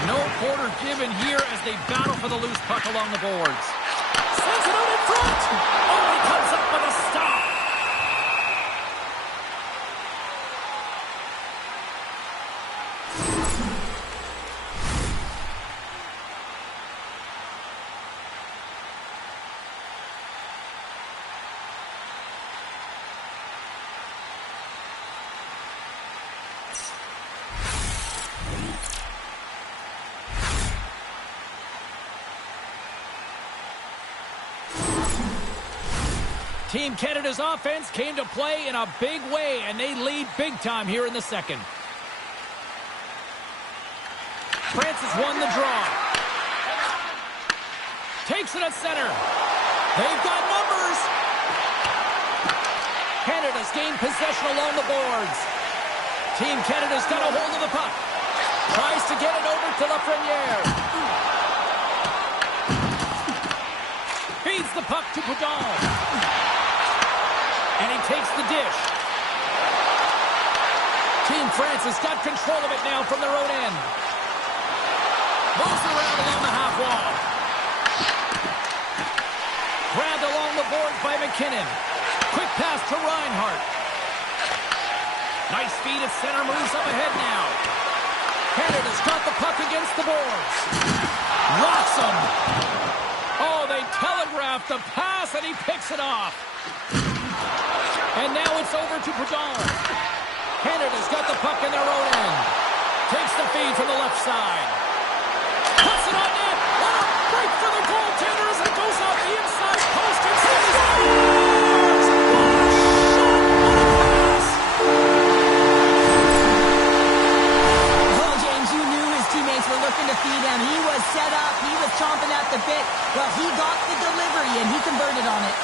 No quarter given here as they battle for the loose puck along the boards. Sends it out in front. Oh, he comes up with a stop. Team Canada's offense came to play in a big way, and they lead big time here in the second. Francis won the draw. Takes it at center. They've got numbers. Canada's gained possession along the boards. Team Canada's got a hold of the puck. Tries to get it over to Lafreniere. Feeds the puck to Poudon. And he takes the dish. Team France has got control of it now from their own end. Moves around along the half wall. Grabbed along the boards by McKinnon. Quick pass to Reinhart. Nice feed at center, moves up ahead now. Canada's got the puck against the boards. Rocks him. Oh, they telegraphed the pass, and he picks it off. And now it's over to Poudon. Canada's got the puck in their own end. Takes the feed from the left side. Puts it on net. What a break for the goaltender as it goes off the inside post and stays on. Well, James, you knew his teammates were looking to feed him. He was set up. He was chomping at the bit. Well, he got the delivery, and he converted on it.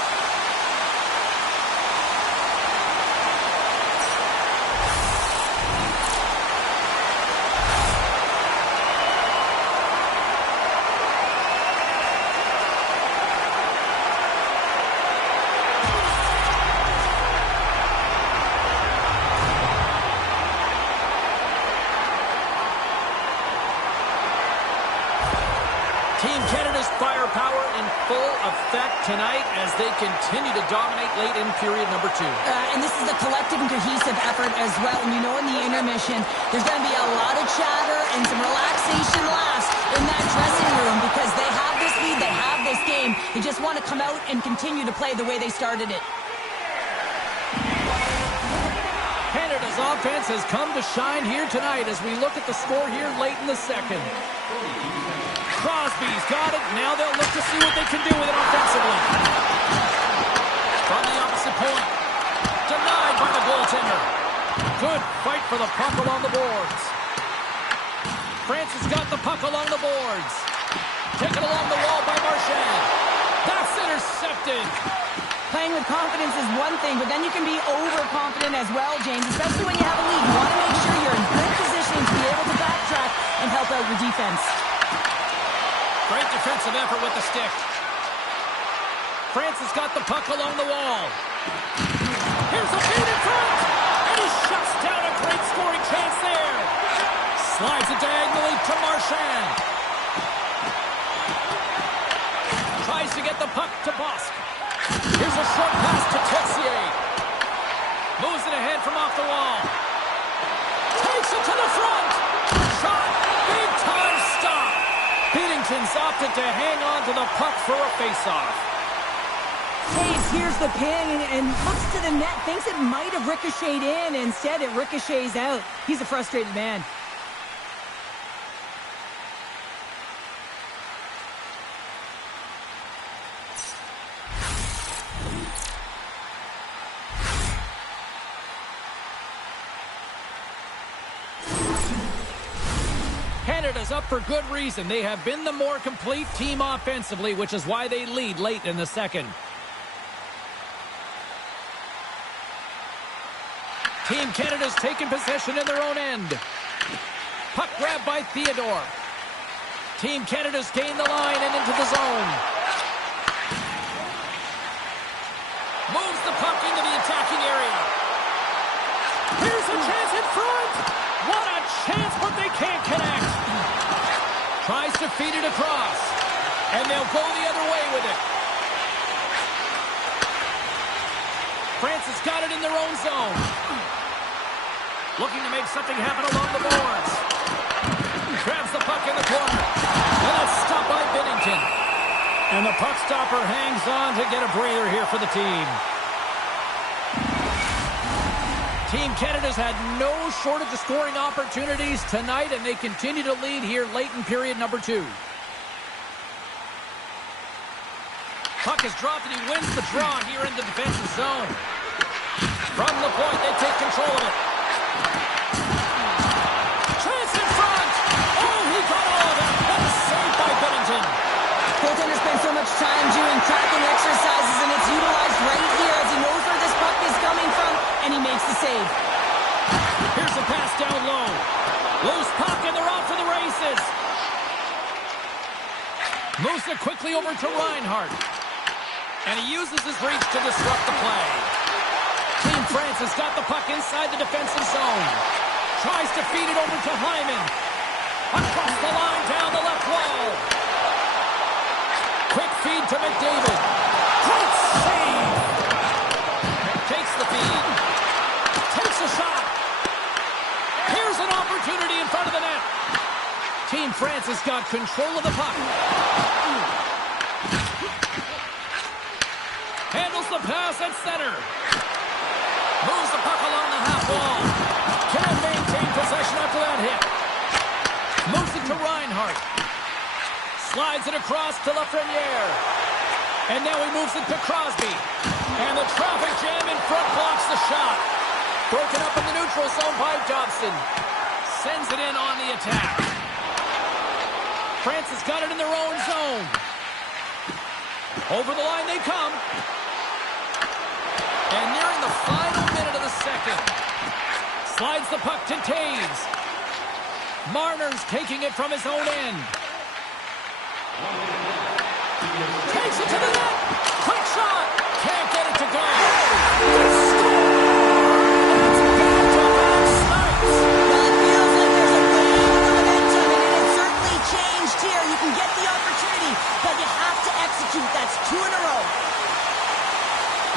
Team Canada's firepower in full effect tonight as they continue to dominate late in period number 2. And this is a collective and cohesive effort as well. And you know in the intermission, there's going to be a lot of chatter and some relaxation last in that dressing room because they have this lead, they have this game. They just want to come out and continue to play the way they started it. Canada's offense has come to shine here tonight as we look at the score here late in the second. Crosby's got it. Now they'll look to see what they can do with it offensively. From the opposite point. Denied by the goaltender. Good fight for the puck along the boards. Francis got the puck along the boards. Taken along the wall by Marchand. That's intercepted. Playing with confidence is one thing, but then you can be overconfident as well, James, especially when you have a lead. You want to make sure you're in good position to be able to backtrack and help out your defense. Great defensive effort with the stick. Francis got the puck along the wall. Here's a feed in front. And he shuts down a great scoring chance there. Slides it diagonally to Marchand. Tries to get the puck to Bosk. Here's a short pass to Texier. Moves it ahead from off the wall. Takes it to the front. Shot. Big time stop. Binnington's opted to hang on to the puck for a faceoff. Taves hears the ping and looks to the net, thinks it might have ricocheted in. Instead, it ricochets out. He's a frustrated man. Canada's up for good reason. They have been the more complete team offensively, which is why they lead late in the second. Team Canada's taken possession in their own end. Puck grabbed by Theodore. Team Canada's gained the line and into the zone. Moves the puck into the attacking area. Here's a chance in front. What a chance, but they can't connect. Tries to feed it across. And they'll go the other way with it. France has got it in their own zone. Looking to make something happen along the boards. Grabs the puck in the corner. And it's stopped by Binnington. And the puck stopper hangs on to get a breather here for the team. Team Canada's had no shortage of scoring opportunities tonight, and they continue to lead here late in period number 2. Puck is dropped, and he wins the draw here in the defensive zone. From the point, they take control of it. Chance in front! Oh, he got all of it! That was saved by Binnington. Goaltender spends so much time doing tracking exercises, and it's utilized right here as he knows where this puck is coming from, and he makes the save. Here's a pass down low. Loose puck, and they're off for the races. Moves it quickly over to Reinhart. And he uses his reach to disrupt the play. Team France has got the puck inside the defensive zone. Tries to feed it over to Hyman. Across the line, down the left wall. Quick feed to McDavid. Great save. Takes the feed. Takes a shot. Here's an opportunity in front of the net. Team France has got control of the puck. Handles the pass at center. Moves the puck along the half wall. Can't maintain possession after that hit. Moves it to Reinhart. Slides it across to Lafreniere. And now he moves it to Crosby. And the traffic jam in front blocks the shot. Broken up in the neutral zone by Dobson. Sends it in on the attack. France has got it in their own zone. Over the line they come. And nearing the final minute of the second. Slides the puck to Taves. Marner's taking it from his own end. Takes it to the net. Quick shot. Can't get it to go. That's 2 in a row.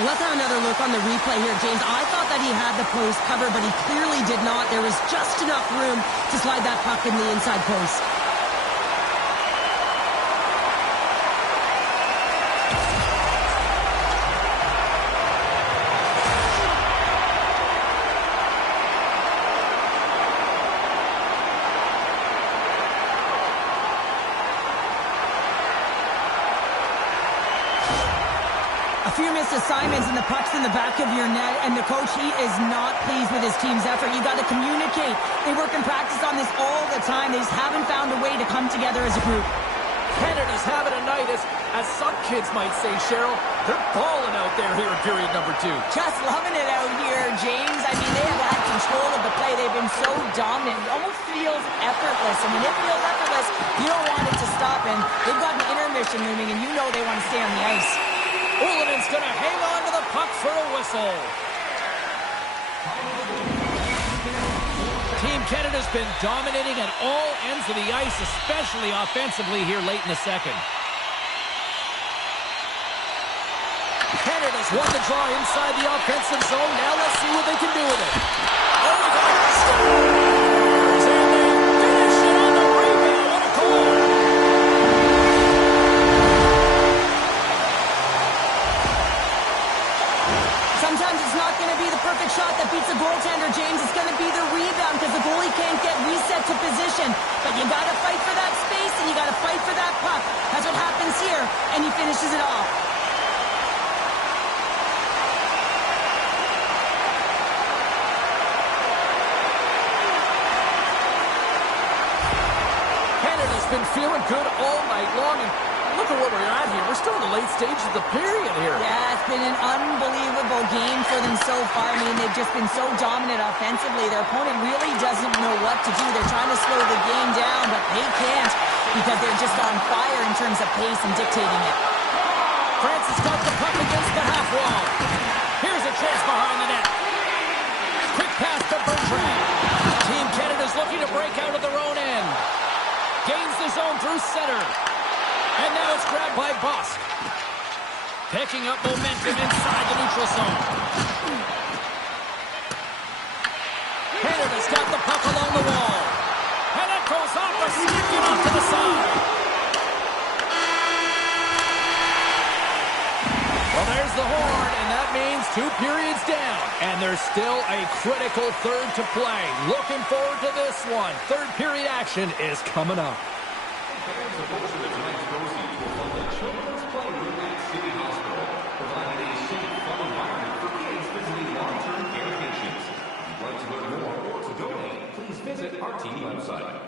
Let's have another look on the replay here, James. I thought that he had the post covered, but he clearly did not. There was just enough room to slide that puck in the inside post. A few missed assignments and the puck's in the back of your net, and the coach, he is not pleased with his team's effort. You got to communicate. They work in practice on this all the time. They just haven't found a way to come together as a group. Canada's having a night, as some kids might say, Cheryl. They're balling out there here in period number 2. Just loving it out here, James. I mean, they have had control of the play. They've been so dominant. It almost feels effortless. And when it feels effortless, you don't want it to stop. And they've got an intermission looming, and you know they want to stay on the ice. Ulanen's going to hang on to the puck for a whistle. Team Canada's been dominating at all ends of the ice, especially offensively here late in the second. Canada's won the draw inside the offensive zone. Now let's see what they can do with it. Oh, they got it. Scores! And they finish it on the rebound. What a goal! beats the goaltender, James, it's going to be the rebound because the goalie can't get reset to position. But you got to fight for that space and you got to fight for that puck. That's what happens here, and he finishes it off. Canada's been feeling good all night long, and look at where we're at here. We're still in the late stages of the period here. Yeah, it's been an unbelievable game for them so far. I mean, they've just been so dominant offensively. Their opponent really doesn't know what to do. They're trying to slow the game down, but they can't because they're just on fire in terms of pace and dictating it. Francis got the puck against the half wall. Here's a chance behind the net. Quick pass to Bertrand. Team Canada's looking to break out of their own end. Gains the zone through center. And now it's grabbed by Busk. Picking up momentum inside the neutral zone. Canada's got the puck along the wall. And it goes off a stick and off to the side. Well, there's the horn, and that means 2 periods down. And there's still a critical third to play. Looking forward to this one. Third period action is coming up. Children's Playroom at City Hospital, providing a safe, fun environment for kids visiting long-term care patients. If you'd like to learn more or to donate, please visit our team website.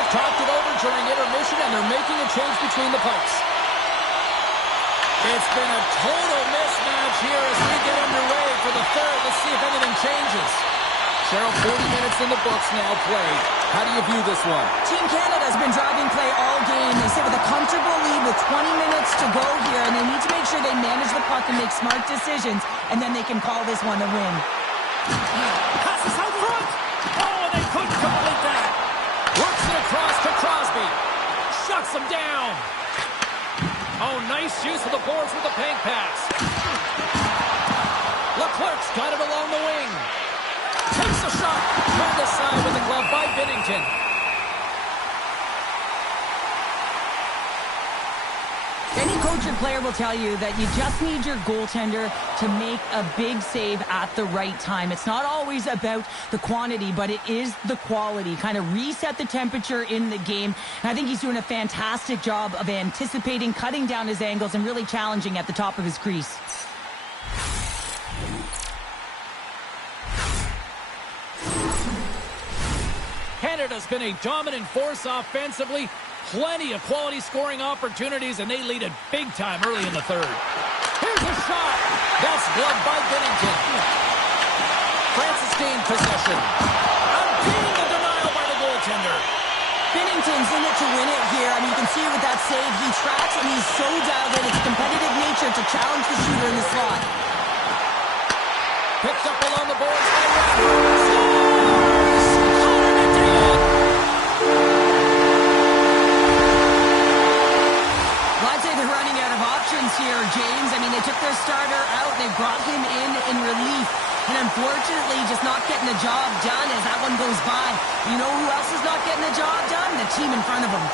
staff talked it over during intermission, and they're making a change between the pipes. It's been a total mismatch here as we get underway for the third. Let's see if anything changes. Cheryl, 40 minutes in the books now played. How do you view this one? Team Canada's been driving play all game. They sit with a comfortable lead with 20 minutes to go here, and they need to make sure they manage the puck and make smart decisions, and then they can call this one a win. Passes out front. Oh, and they couldn't complete that. Works it across to Crosby. Shuts him down. Oh, nice use of the boards with the bank pass. Leclerc's got it along the wing. Takes a shot. Turned aside with the glove by Binnington. Any coach or player will tell you that you just need your goaltender to make a big save at the right time. It's not always about the quantity, but it is the quality. Kind of reset the temperature in the game. And I think he's doing a fantastic job of anticipating, cutting down his angles, and really challenging at the top of his crease. Canada's been a dominant force offensively. Plenty of quality scoring opportunities, and they lead it big time early in the third. Here's a shot. That's gloved by Binnington. Francis gained possession. Beating the denial by the goaltender. Binnington's in it to win it here. I mean, you can see it with that save. He tracks, and he's so dialed in. It's competitive nature to challenge the shooter in the slot. Picked up along the boards by Scores! Connor McDavid! Well, I'd say they're running out of options here, James. I mean, they took their starter out. They brought him in relief. And unfortunately, just not getting the job done as that one goes by. You know who else is not getting the job done? The team in front of them.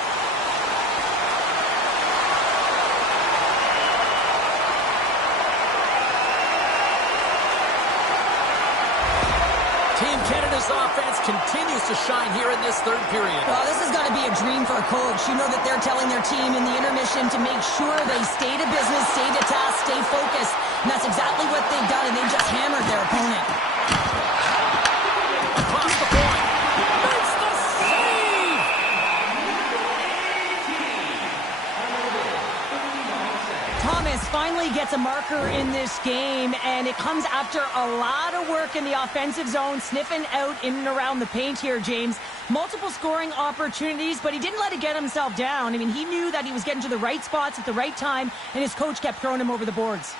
Team Canada's offense continues to shine here in this third period. Well, this has got to be a dream for a coach. You know that they're telling their team in the intermission to make sure they stay to business, stay to task, stay focused. And that's exactly what they've done, and they've just hammered their opponent. Across the point. Makes the save! Thomas finally gets a marker in this game, and it comes after a lot of work in the offensive zone, sniffing out in and around the paint here, James. Multiple scoring opportunities, but he didn't let it get himself down. I mean, he knew that he was getting to the right spots at the right time, and his coach kept throwing him over the boards.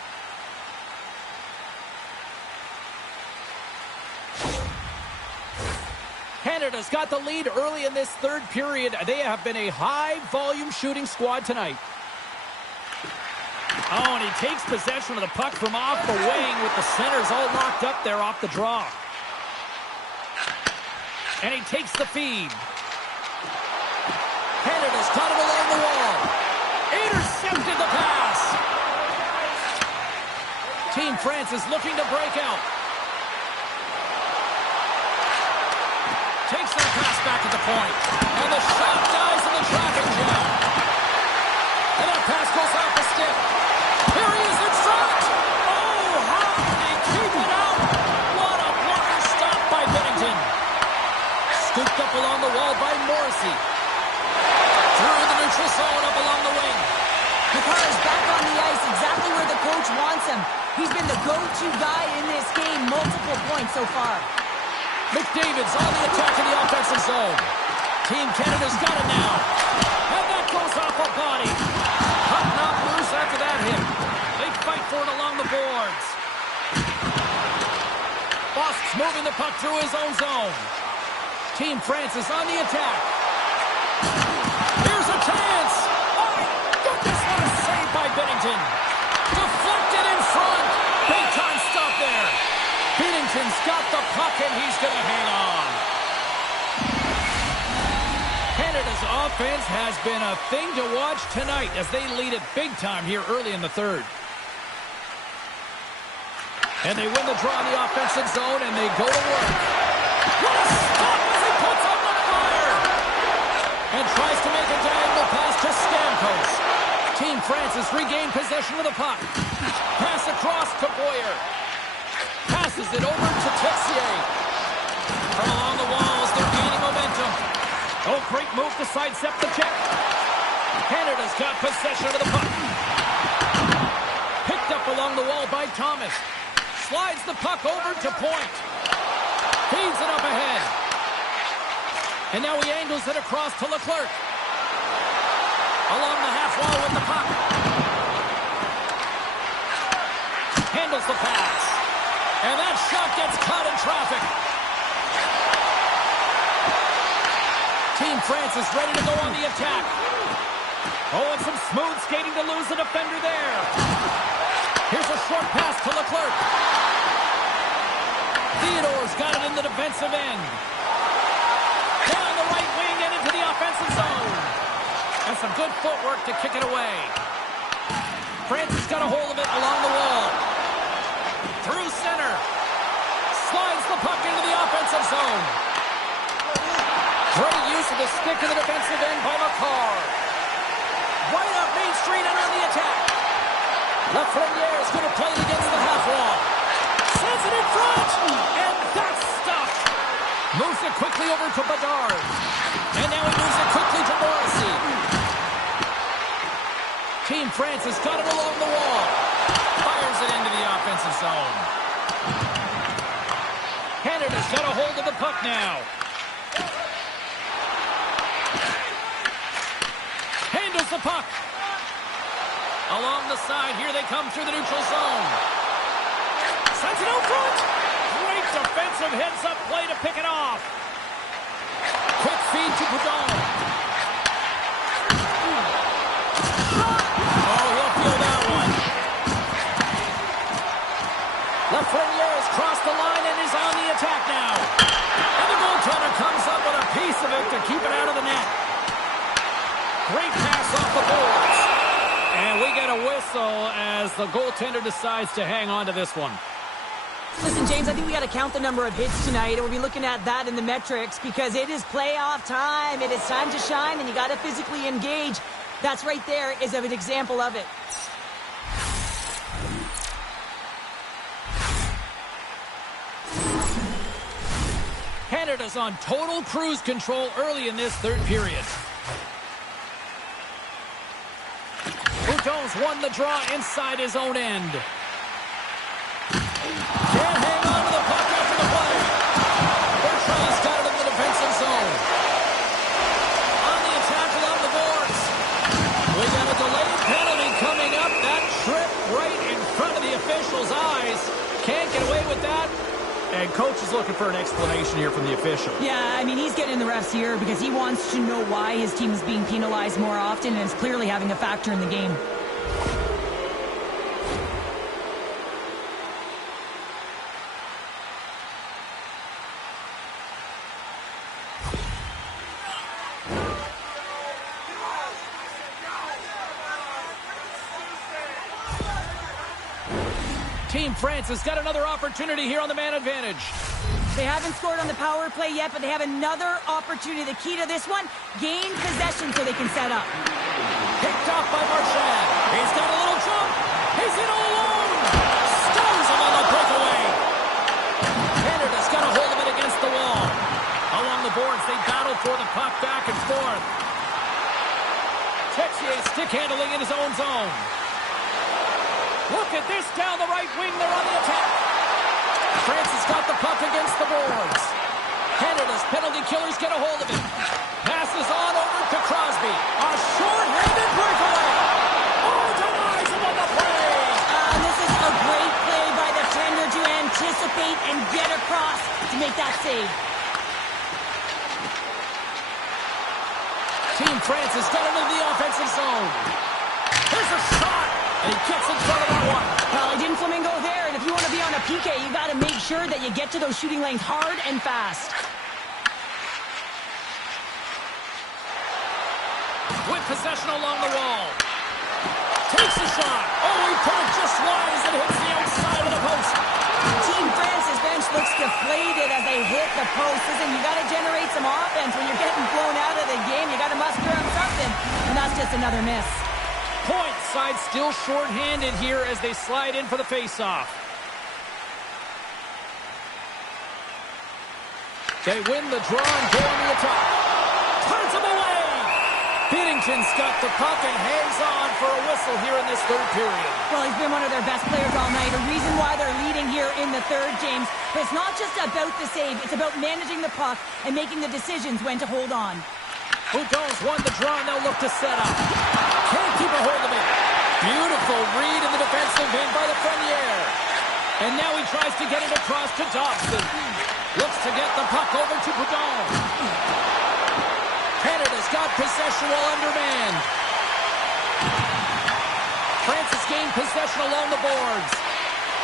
Canada's got the lead early in this third period. They have been a high-volume shooting squad tonight. Oh, and he takes possession of the puck from off the wing with the centers all locked up there off the draw. And he takes the feed. Canada's got it along the wall. Intercepted the pass. Team France is looking to break out. Takes that pass back at the point. And the shot dies in the traffic jam. And that pass goes off the stick. Here he is in front. Oh, how did he keep it out? What a blocker stop by Binnington. Scooped up along the wall by Morrissey. Through the neutral zone up along the wing. Makar back on the ice, exactly where the coach wants him. He's been the go-to guy in this game, multiple points so far. McDavid's on the attack in the offensive zone. Team Canada's got it now. And that goes off a body. Puck not loose after that hit. They fight for it along the boards. Bost's moving the puck through his own zone. Team France is on the attack. Here's a chance. Oh, my goodness, what a save by Binnington. Deflected in front. Big time stop there. Binnington's got the puck, and he's going to hang on. Canada's offense has been a thing to watch tonight as they lead it big time here early in the third. And they win the draw in the offensive zone, and they go to work. What a stop as he puts on the fire! And tries to make a diagonal pass to Stamkos. Team France has regained possession of the puck. Pass across to Boyer. Passes it over to Texier. From along the walls, they're gaining momentum. Oh, great move to sidestep the check. Canada's got possession of the puck. Picked up along the wall by Thomas. Slides the puck over to point. Feeds it up ahead. And now he angles it across to Leclerc. Along the half wall with the puck. Handles the pass. And that shot gets caught in traffic. Team France is ready to go on the attack. Oh, and some smooth skating to lose the defender there. Here's a short pass to Leclerc. Theodore's got it in the defensive end. Down the right wing and into the offensive zone. And some good footwork to kick it away. France has got a hold of it along the wall. Through center. Slides the puck into the offensive zone. Great use of the stick in the defensive end by McCarr. Right up Main Street and on the attack. Lafreniere is going to play it against the half wall. Sends it in front. And that's stuffed. Moves it quickly over to Bedard. And now he moves it quickly to Morrissey. Team France has got it along the wall. Fires it into the offensive zone. Canada's got a hold of the puck now. Handles the puck. Along the side, here they come through the neutral zone. Sends it out front. Great defensive heads-up play to pick it off. Quick feed to Poudon. Oh, he'll feel that one. Lafreniere has crossed the line and is on the attack now. And the goaltender comes up with a piece of it to keep it out of the net. Great pass off the boards. And we get a whistle as the goaltender decides to hang on to this one. Listen, James, I think we got to count the number of hits tonight, and we'll be looking at that in the metrics because it is playoff time. It is time to shine, and you got to physically engage. That's right there is an example of it. Canada's on total cruise control early in this third period. Boudon's won the draw inside his own end. Can't hang on to the puck after the play. Bertrand's got it in the defensive zone. On the attack along the boards. We got a delayed penalty coming up. That trip right in front of the official's eyes. Can't get away with that. And coach is looking for an explanation here from the official. Yeah, I mean, he's getting the refs here because he wants to know why his team is being penalized more often, and it's clearly having a factor in the game. Team France has got another opportunity here on the man advantage. They haven't scored on the power play yet, but they have another opportunity. The key to this one, gain possession so they can set up. Picked off by Marchand. He's got a little jump. He's in all alone. Stones him on the breakaway. Canada's got a hold of it against the wall. Along the boards, they battle for the puck back and forth. Texier stick handling in his own zone. Look at this down the right wing. They're on the attack. France has got the puck against the boards. Canada's penalty killers get a hold of it. Passes on over to Crosby. A short-handed breakaway. Oh, denies him on the play. This is a great play by the defender to anticipate and get across to make that save. Team France has got into the offensive zone. Here's a shot. And he gets in front of that one. Well, he didn't flamingo there, and if you want to be on a PK, you got to make sure that you get to those shooting lanes hard and fast. With possession along the wall. Takes a shot. Oh, he put it just wide as it hits the outside of the post. Team France's bench looks deflated as they hit the post. Listen, you got to generate some offense. When you're getting blown out of the game, you got to muster up something, and that's just another miss. Point side still short-handed here as they slide in for the face-off. They win the draw and go on the attack. Binnington's got the puck and hangs on for a whistle here in this third period. Well, he's been one of their best players all night. A reason why they're leading here in the third, James. But it's not just about the save. It's about managing the puck and making the decisions when to hold on. Hudon's won the draw, and they'll look to set up. Can't keep a hold of it. Beautiful read in the defensive end by the Lafreniere. And now he tries to get it across to Dobson. Looks to get the puck over to Hudon. Canada's got possession while undermanned. Francis gained possession along the boards.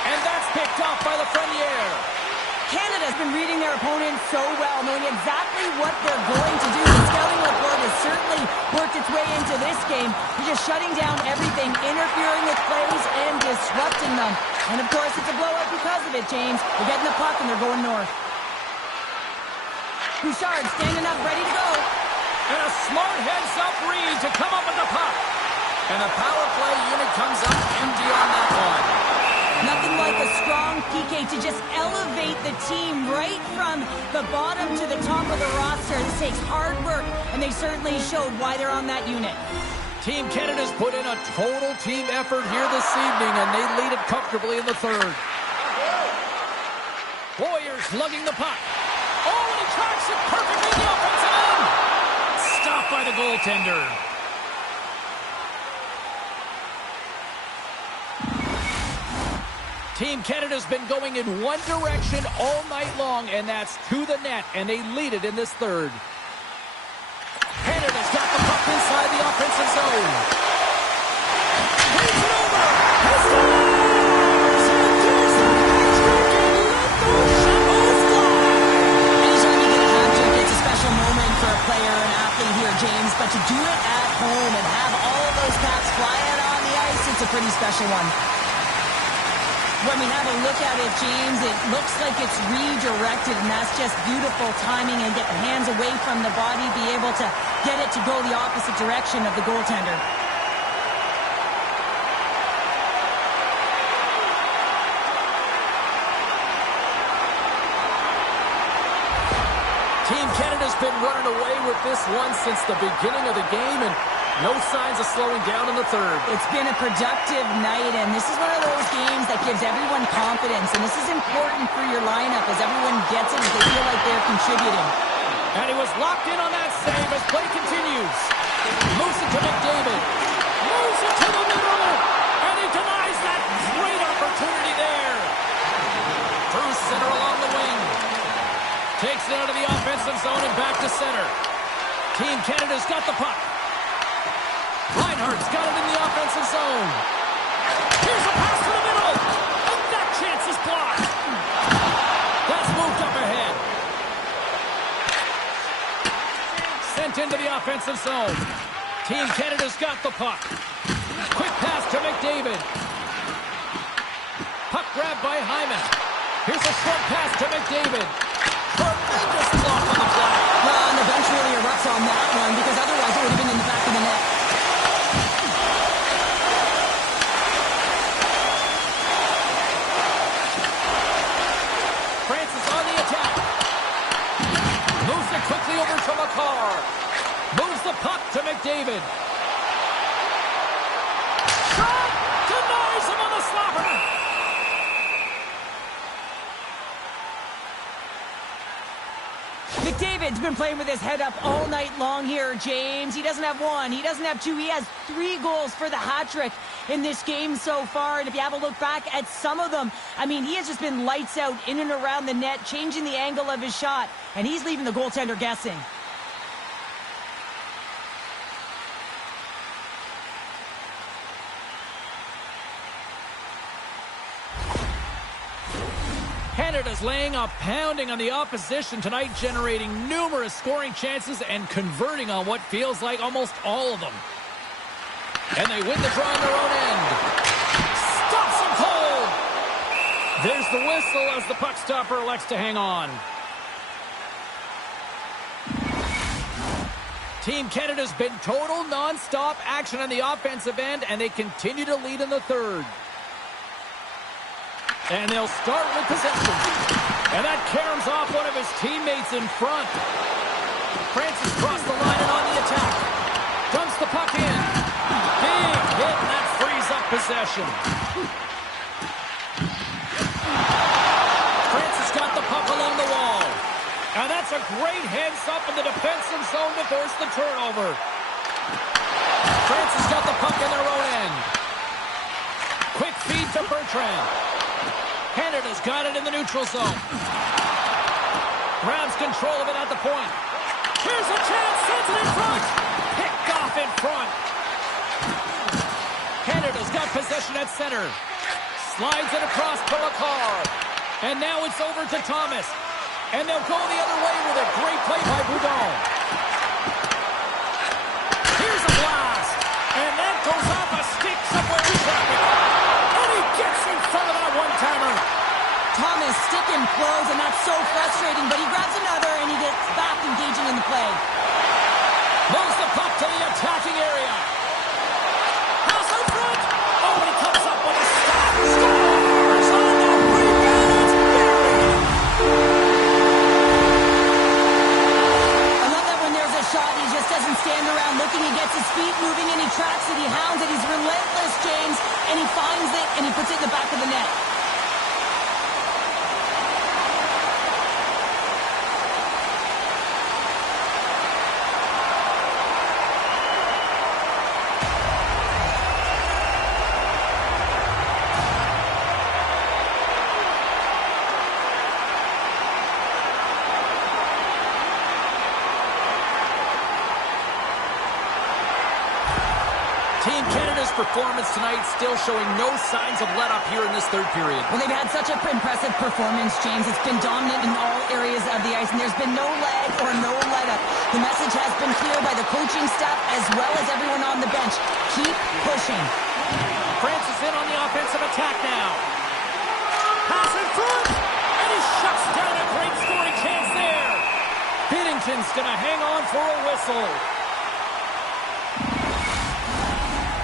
And that's picked off by the Lafreniere. Canada's been reading their opponent so well, knowing exactly what they're going to do. The scouting report has certainly worked its way into this game. They're just shutting down everything, interfering with plays, and disrupting them. And, of course, it's a blowout because of it, James. They're getting the puck, and they're going north. Bouchard standing up, ready to go. And a smart heads-up read to come up with the puck. And the power play unit comes up empty on that one. Nothing like a strong PK to just elevate the team right from the bottom to the top of the roster. This takes hard work, and they certainly showed why they're on that unit. Team Canada's put in a total team effort here this evening, and they lead it comfortably in the third. Warriors lugging the puck. Oh, and he tracks it perfectly in the offensive end. Stopped by the goaltender. Team Canada's been going in one direction all night long, and that's to the net, and they lead it in this third. Canada's got the puck inside the offensive zone. Hands it over. Has the Anytime you get a hat-trick, it's a special moment for a player, an athlete here, James. But to do it at home and have all of those caps fly out on the ice, it's a pretty special one. When we have a look at it, James, it looks like it's redirected, and that's just beautiful timing and get the hands away from the body, be able to get it to go the opposite direction of the goaltender. Team Canada's been running away with this one since the beginning of the game, and no signs of slowing down in the third. It's been a productive night, and this is one of those games that gives everyone confidence, and this is important for your lineup as everyone gets it, as they feel like they're contributing. And he was locked in on that save as play continues. Moves it to McDavid. Moves it to the middle, and he denies that great opportunity there. Through center along the wing. Takes it out of the offensive zone and back to center. Team Canada's got the puck. Reinhardt's got it in the offensive zone. Here's a pass to the middle. And that chance is blocked. That's moved up ahead. Sent into the offensive zone. Team Canada's got the puck. Quick pass to McDavid. Puck grabbed by Hyman. Here's a short pass to McDavid. Tremendous block on the play. Well, and the bench really erupts on that one, because otherwise it would have been in the back of the net. Francis on the attack. Moves it quickly over to McCarr. Moves the puck to McDavid. Shot! Denies him on the slapper. McDavid's been playing with his head up all night long here, James. He doesn't have one. He doesn't have two. He has 3 goals for the hat-trick in this game so far. And if you have a look back at some of them, I mean, he has just been lights out in and around the net, changing the angle of his shot. And he's leaving the goaltender guessing. Canada's laying a pounding on the opposition tonight, generating numerous scoring chances and converting on what feels like almost all of them. And they win the draw on their own end. Stops him cold. There's the whistle as the puck stopper elects to hang on. Team Canada's been total non-stop action on the offensive end, and they continue to lead in the third. And they'll start with possession. And that caroms off one of his teammates in front. Francis crossed the line and on the attack. possession. France has got the puck along the wall. And that's a great heads-up in the defensive zone to force the turnover. France has got the puck in their own end. Quick feed to Bertrand. Canada's got it in the neutral zone. Grabs control of it at the point. Here's a chance, sends it in front. Picked off in front. Canada's got possession at center. Slides it across to Makar. And now it's over to Thomas. And they'll go the other way with a great play by Boudon. Here's a blast. And that goes off a stick somewhere in traffic. And he gets in front of that one-timer. Thomas stick and flows, and that's so frustrating, but he grabs another and he gets back engaging in the play. Moves the puck to the attacking area. Pass out front. Oh, and he comes up with a stop. Scores on the rebound. I love that when there's a shot, he just doesn't stand around looking. He gets his feet moving and he tracks it. He hounds it. He's relentless, James, and he finds it and he puts it in the back of the net. Team Canada's performance tonight still showing no signs of let-up here in this third period. Well, they've had such an impressive performance, James. It's been dominant in all areas of the ice, and there's been no lag or no let-up. The message has been clear by the coaching staff as well as everyone on the bench. Keep pushing. France is in on the offensive attack now. Pass in front, and he shuts down a great scoring chance there. Binnington's going to hang on for a whistle.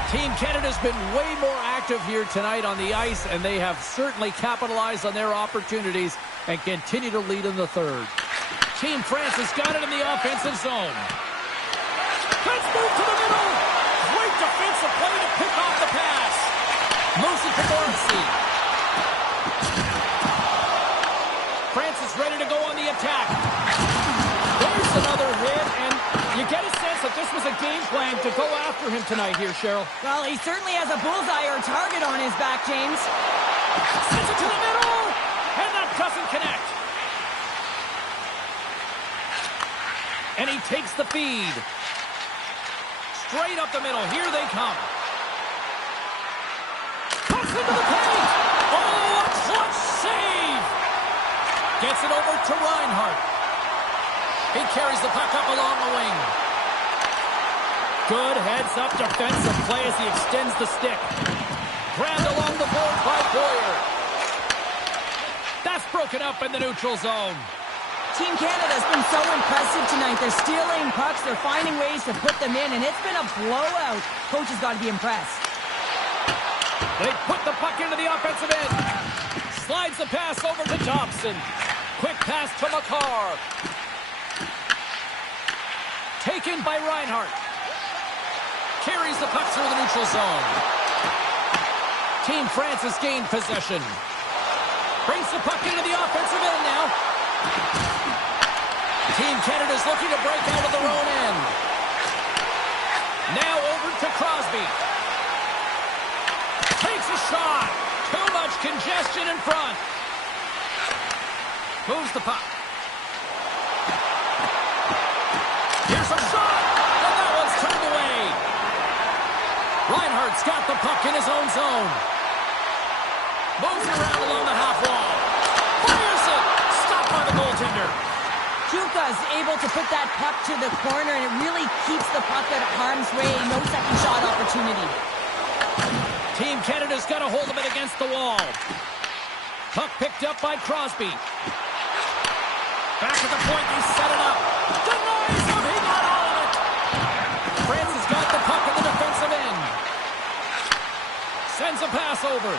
Team Canada's been way more active here tonight on the ice, and they have certainly capitalized on their opportunities and continue to lead in the third. Team France has got it in the offensive zone. Let's move to the middle. Great defensive play to pick off the pass. Moves it to Morrissey. France is ready to go on the attack. There's another hit, and you get a sense that this was a game plan to go after him tonight here, Cheryl. Well, he certainly has a bullseye or target on his back, James. Sends it to the middle, and that doesn't connect. And he takes the feed. Straight up the middle. Here they come. Puts into the paint. Oh, a clutch save. Gets it over to Reinhart. He carries the puck up along the wing. Good heads-up defensive play as he extends the stick. Grabbed along the boards by Boyer. That's broken up in the neutral zone. Team Canada's been so impressive tonight. They're stealing pucks. They're finding ways to put them in, and it's been a blowout. Coach has got to be impressed. They put the puck into the offensive end. Slides the pass over to Thompson. Quick pass to Makar. Taken by Reinhart. Carries the puck through the neutral zone. Team France has gained possession. Brings the puck into the offensive end now. Team Canada's looking to break out of their own end. Now over to Crosby. Takes a shot. Too much congestion in front. Moves the puck. Here's a shot. And that one's turned away. Reinhart's got the puck in his own zone. Moves it around along the half wall. Fires it. Stopped by the goaltender. Kuka's able to put that puck to the corner, and it really keeps the puck at harm's way. No second shot opportunity. Team Canada's got a hold of it against the wall. Puck picked up by Crosby. Back at the point, he set it up. Denies him, he got all of it. France has got the puck in the defensive end. Sends a pass over.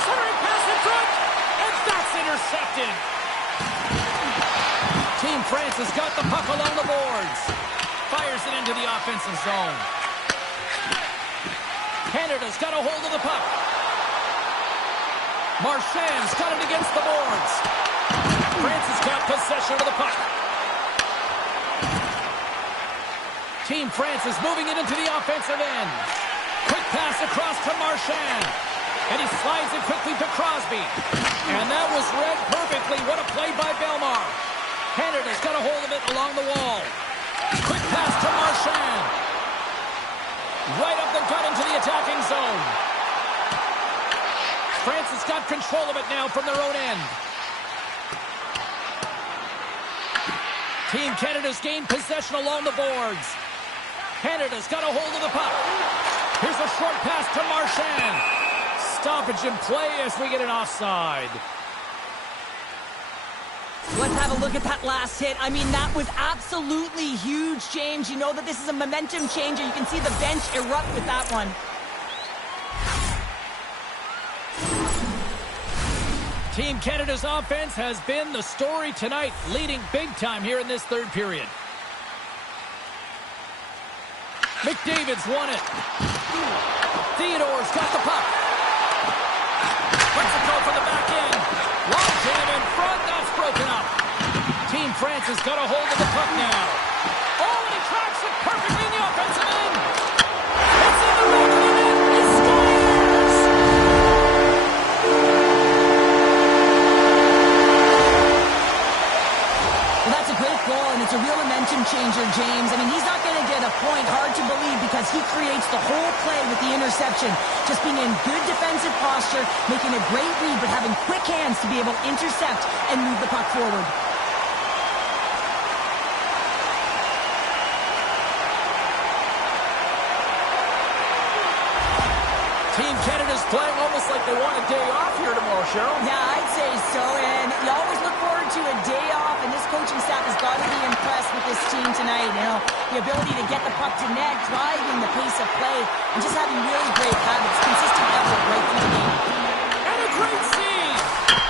Centering pass in front, and that's intercepted. Team France has got the puck along the boards. Fires it into the offensive zone. Canada's got a hold of the puck. Marchand's got it against the boards. France has got possession of the puck. Team France is moving it into the offensive end. Quick pass across to Marchand. And he slides it quickly to Crosby. And that was read perfectly. What a play by Bellemare. Canada's got a hold of it along the wall. Quick pass to Marchand. Right up the gut into the attacking zone. France has got control of it now from their own end. Team Canada's gained possession along the boards. Canada's got a hold of the puck. Here's a short pass to Marchand. Stoppage in play as we get an offside. Let's have a look at that last hit. I mean, that was absolutely huge, James. You know that this is a momentum changer. You can see the bench erupt with that one. Team Canada's offense has been the story tonight, leading big time here in this third period. McDavid's won it. Theodore's got the puck. Let's it go for the back end. Long jam in front. That's broken up. Team France has got a hold of the puck now. Oh, and he tracks it perfectly in the offensive end. It's in the back of the net. He scores! Well, that's a great goal, and it's a real momentum changer, James. I mean, he's not going to get a point, hard to believe, because he creates the whole play with the interception. Just being in good defensive posture, making a great read, but having quick hands to be able to intercept and move the puck forward. Team Canada's playing almost like they want a day off here tomorrow, Cheryl. Yeah, I'd say so, and you always look forward to a day off, and this coaching staff has got to be impressed with this team tonight. You know, the ability to get the puck to net, driving the pace of play, and just having really great habits, consistent effort right through the game. And a great save!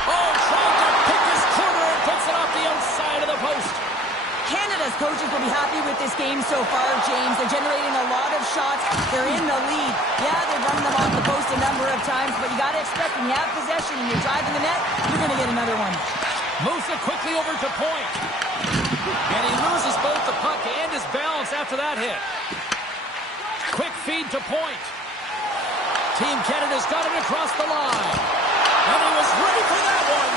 Oh, trying to pick his corner and puts it off the outside of the post. Canada's coaches will be happy with this game so far, James. They're generating a lot of shots. They're in the lead. Yeah, they've run them off the post a number of times, but you got to expect when you have possession and you're driving the net, you're going to get another one. Moves it quickly over to Point. And he loses both the puck and his balance after that hit. Quick feed to Point. Team Canada's got it across the line. And he was ready for that one.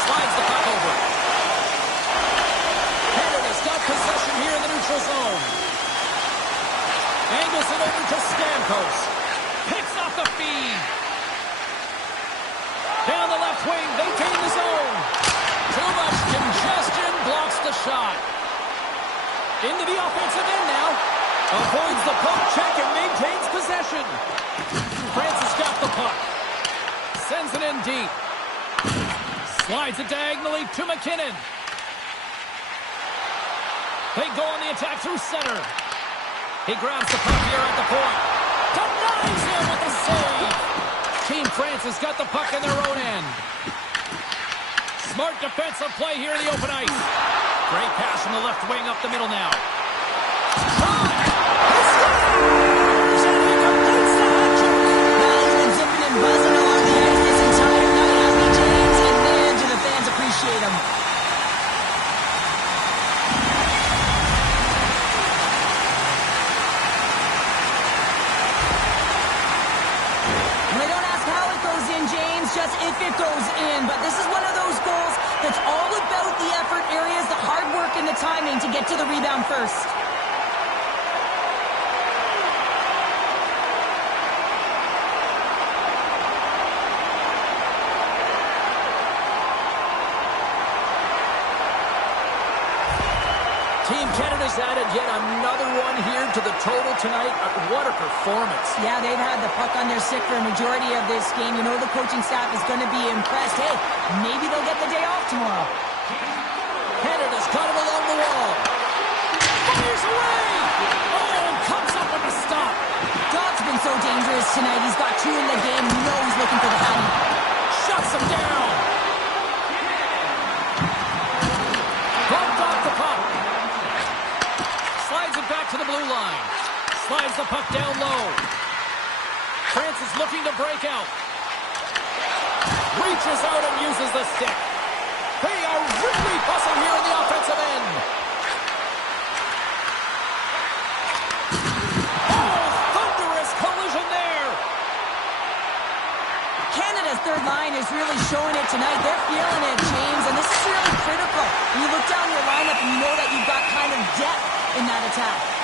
Slides the puck over. Canada's got possession here in the neutral zone. Angles it over to Stamkos. Picks off the feed. Down the left wing, they take the zone. Too much congestion, blocks the shot. Into the offensive end now. Avoids the poke check and maintains possession. Francis got the puck. Sends it in deep. Slides it diagonally to McKinnon. They go on the attack through center. He grabs the puck here at the point. Denies him with the save. Team France has got the puck in their own end. Smart defensive play here in the open ice. Great pass from the left wing up the middle now. Try! He scores! And he completes the hat-trick. Well, he's been zipping and buzzing along the ice this entire night, hasn't he, James? And man, do the fans appreciate him. Just if it goes in, but this is one of those goals that's all about the effort areas, the hard work and the timing to get to the rebound first. Team Canada's added yet another one here to the total tonight. What a performance. Yeah, they've had the puck on their stick for a majority of this game. You know the coaching staff is going to be impressed. Hey, maybe they'll get the day off tomorrow. Canada's got it along the wall. Fires away! Oh, and comes up with a stop. Dodd's been so dangerous tonight. He's got two in the game. You know he's looking for the hattie. Shuts him down. Bumped off the puck. Slides it back to the blue line. Slides the puck down low. France is looking to break out. Reaches out and uses the stick. They are really buzzing here in the offensive end. Oh, thunderous collision there. Canada's third line is really showing it tonight. They're feeling it, James, and this is really critical. You look down your lineup and you know that you've got kind of depth in that attack.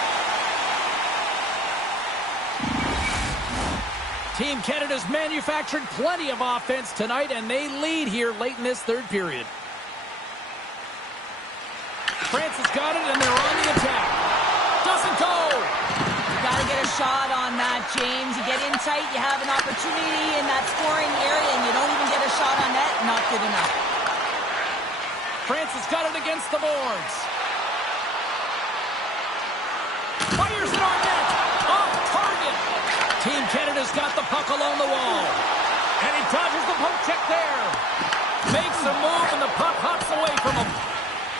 Team Canada's manufactured plenty of offense tonight, and they lead here late in this third period. France has got it, and they're on the attack. Doesn't go. You got to get a shot on that, James. You get in tight, you have an opportunity in that scoring area, and you don't even get a shot on net. Not good enough. France has got it against the boards. Fires it on net. Off target. Team Canada's got the puck along the wall. And he dodges the poke check there. Makes a move, and the puck hops away from him.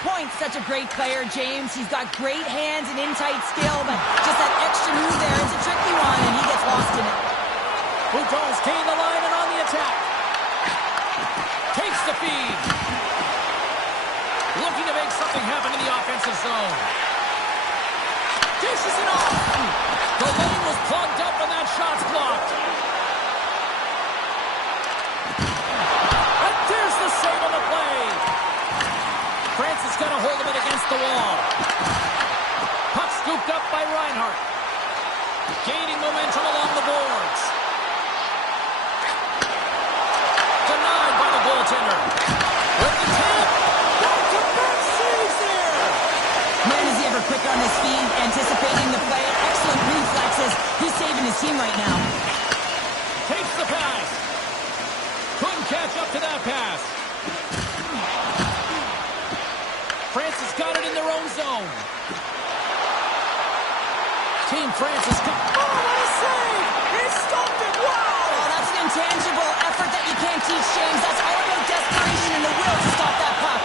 Point's such a great player, James. He's got great hands and in-tight skill, but just that extra move there, it's a tricky one, and he gets lost in it. Bouton's gained the line and on the attack. Takes the feed. Looking to make something happen in the offensive zone. Dishes it off. The lane was plugged up and that shot's blocked. And there's the save on the play. France has got a hold of it against the wall. Puck scooped up by Reinhart. Gaining momentum along the boards. Denied by the goaltender. With the tap. Back-to-back saves there. Man, is he ever quick on his feet, anticipating the play. Excellent reflexes. He's saving his team right now. Takes the pass. Couldn't catch up to that pass. France has got it in their own zone. Team France has got... Oh, what a save! He stopped it! Wow! Oh, that's an intangible effort that you can't teach, James. That's all about desperation and the will to stop that puck.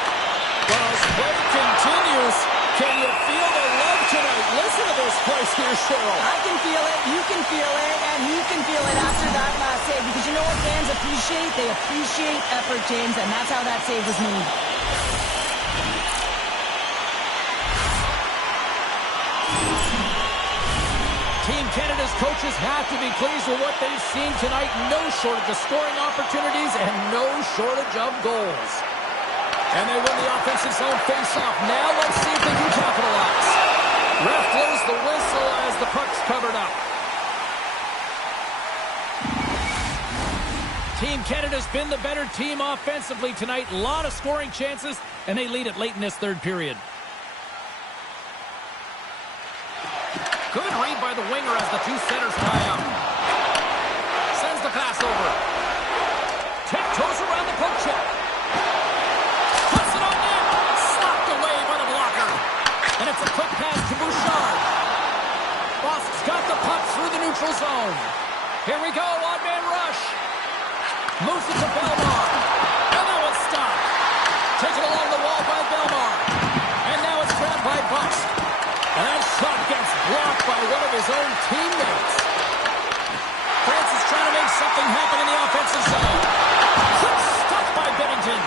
Well, as play continues, can you feel the love tonight? Listen to this place here, Cheryl. I can feel it, you can feel it, and he can feel it after that last save. Because you know what fans appreciate? They appreciate effort, James, and that's how that save was made. Team Canada's coaches have to be pleased with what they've seen tonight. No shortage of scoring opportunities and no shortage of goals. And they win the offensive zone face-off. Now let's see if they can capitalize. Ref blows the whistle as the puck's covered up. Team Canada's been the better team offensively tonight. A lot of scoring chances, and they lead it late in this third period. Good read by the winger as the two centers tie up. Sends the pass over. Tiptoes around the poke check. Puts it on net. Slapped away by the blocker. And it's a quick pass to Bouchard. Boston's got the puck through the neutral zone. Here we go, odd-man rush. Moves it to Bellemare. And now it's stopped. Taken along the wall by Bellemare. And now it's grabbed by Busk. And that shot gets blocked by one of his own teammates. France is trying to make something happen in the offensive zone. Quick stop by Bennington.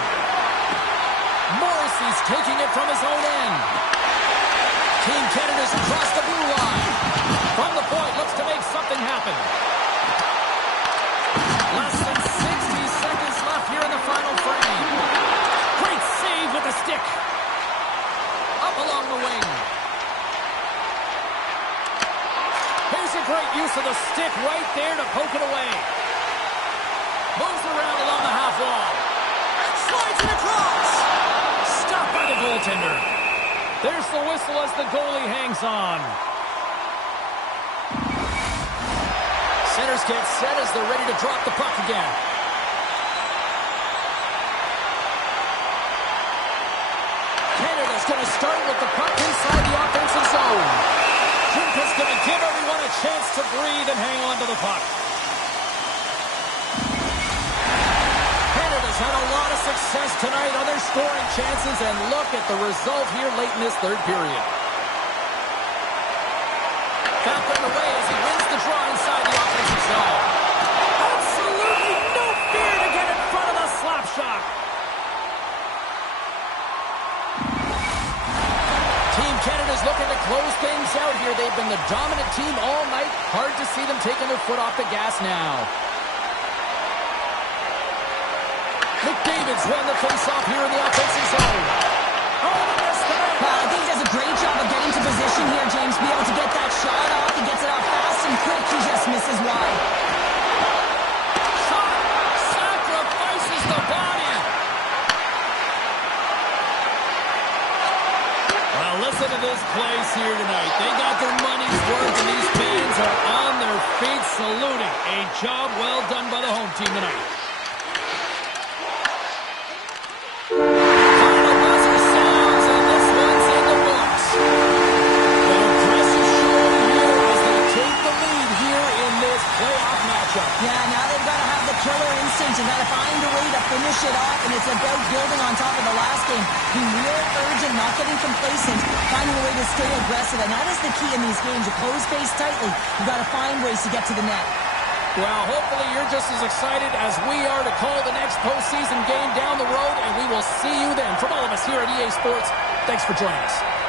Morrissey's taking it from his own end. Team Canada's across the blue line. From the point, looks to make something happen. Less than 60 seconds left here in the final frame. Great save with the stick. Up along the wing. Here's a great use of the stick right there to poke it away. Moves around along the half wall. Slides it across. Stopped by the goaltender. There's the whistle as the goalie hangs on. Centers get set as they're ready to drop the puck again. Canada's going to start with the puck inside the offensive zone. Junka's going to give everyone a chance to breathe and hang on to the puck. Canada's had a lot of success tonight on their scoring chances, and look at the result here late in this third period. Back on the way as he wins the draw inside the offensive zone. see them taking their foot off the gas now. McDavid's won the face-off here in the offensive zone. Oh, they missed it. I think he does a great job of getting to position here, James. Be able to get that shot off. He gets it off fast and quick. He just misses wide. Shot sacrifices the body. Well, listen to this place here tonight. They got their money's worth, and these fans are on their feet saluting. A job well done by the home team tonight. Final buzzer sounds, and this one's in the books. The press is showing here as they take the lead here in this playoff matchup. Yeah, now they've got to have the killer instinct. You've got to find a way to finish it off, and it's about building on top of the last game. Being real urgent, not getting complacent, finding a way to stay aggressive, and that is the key in these games. You close space tightly. You've got to find ways to get to the net. Well, hopefully you're just as excited as we are to call the next postseason game down the road, and we will see you then. From all of us here at EA Sports, thanks for joining us.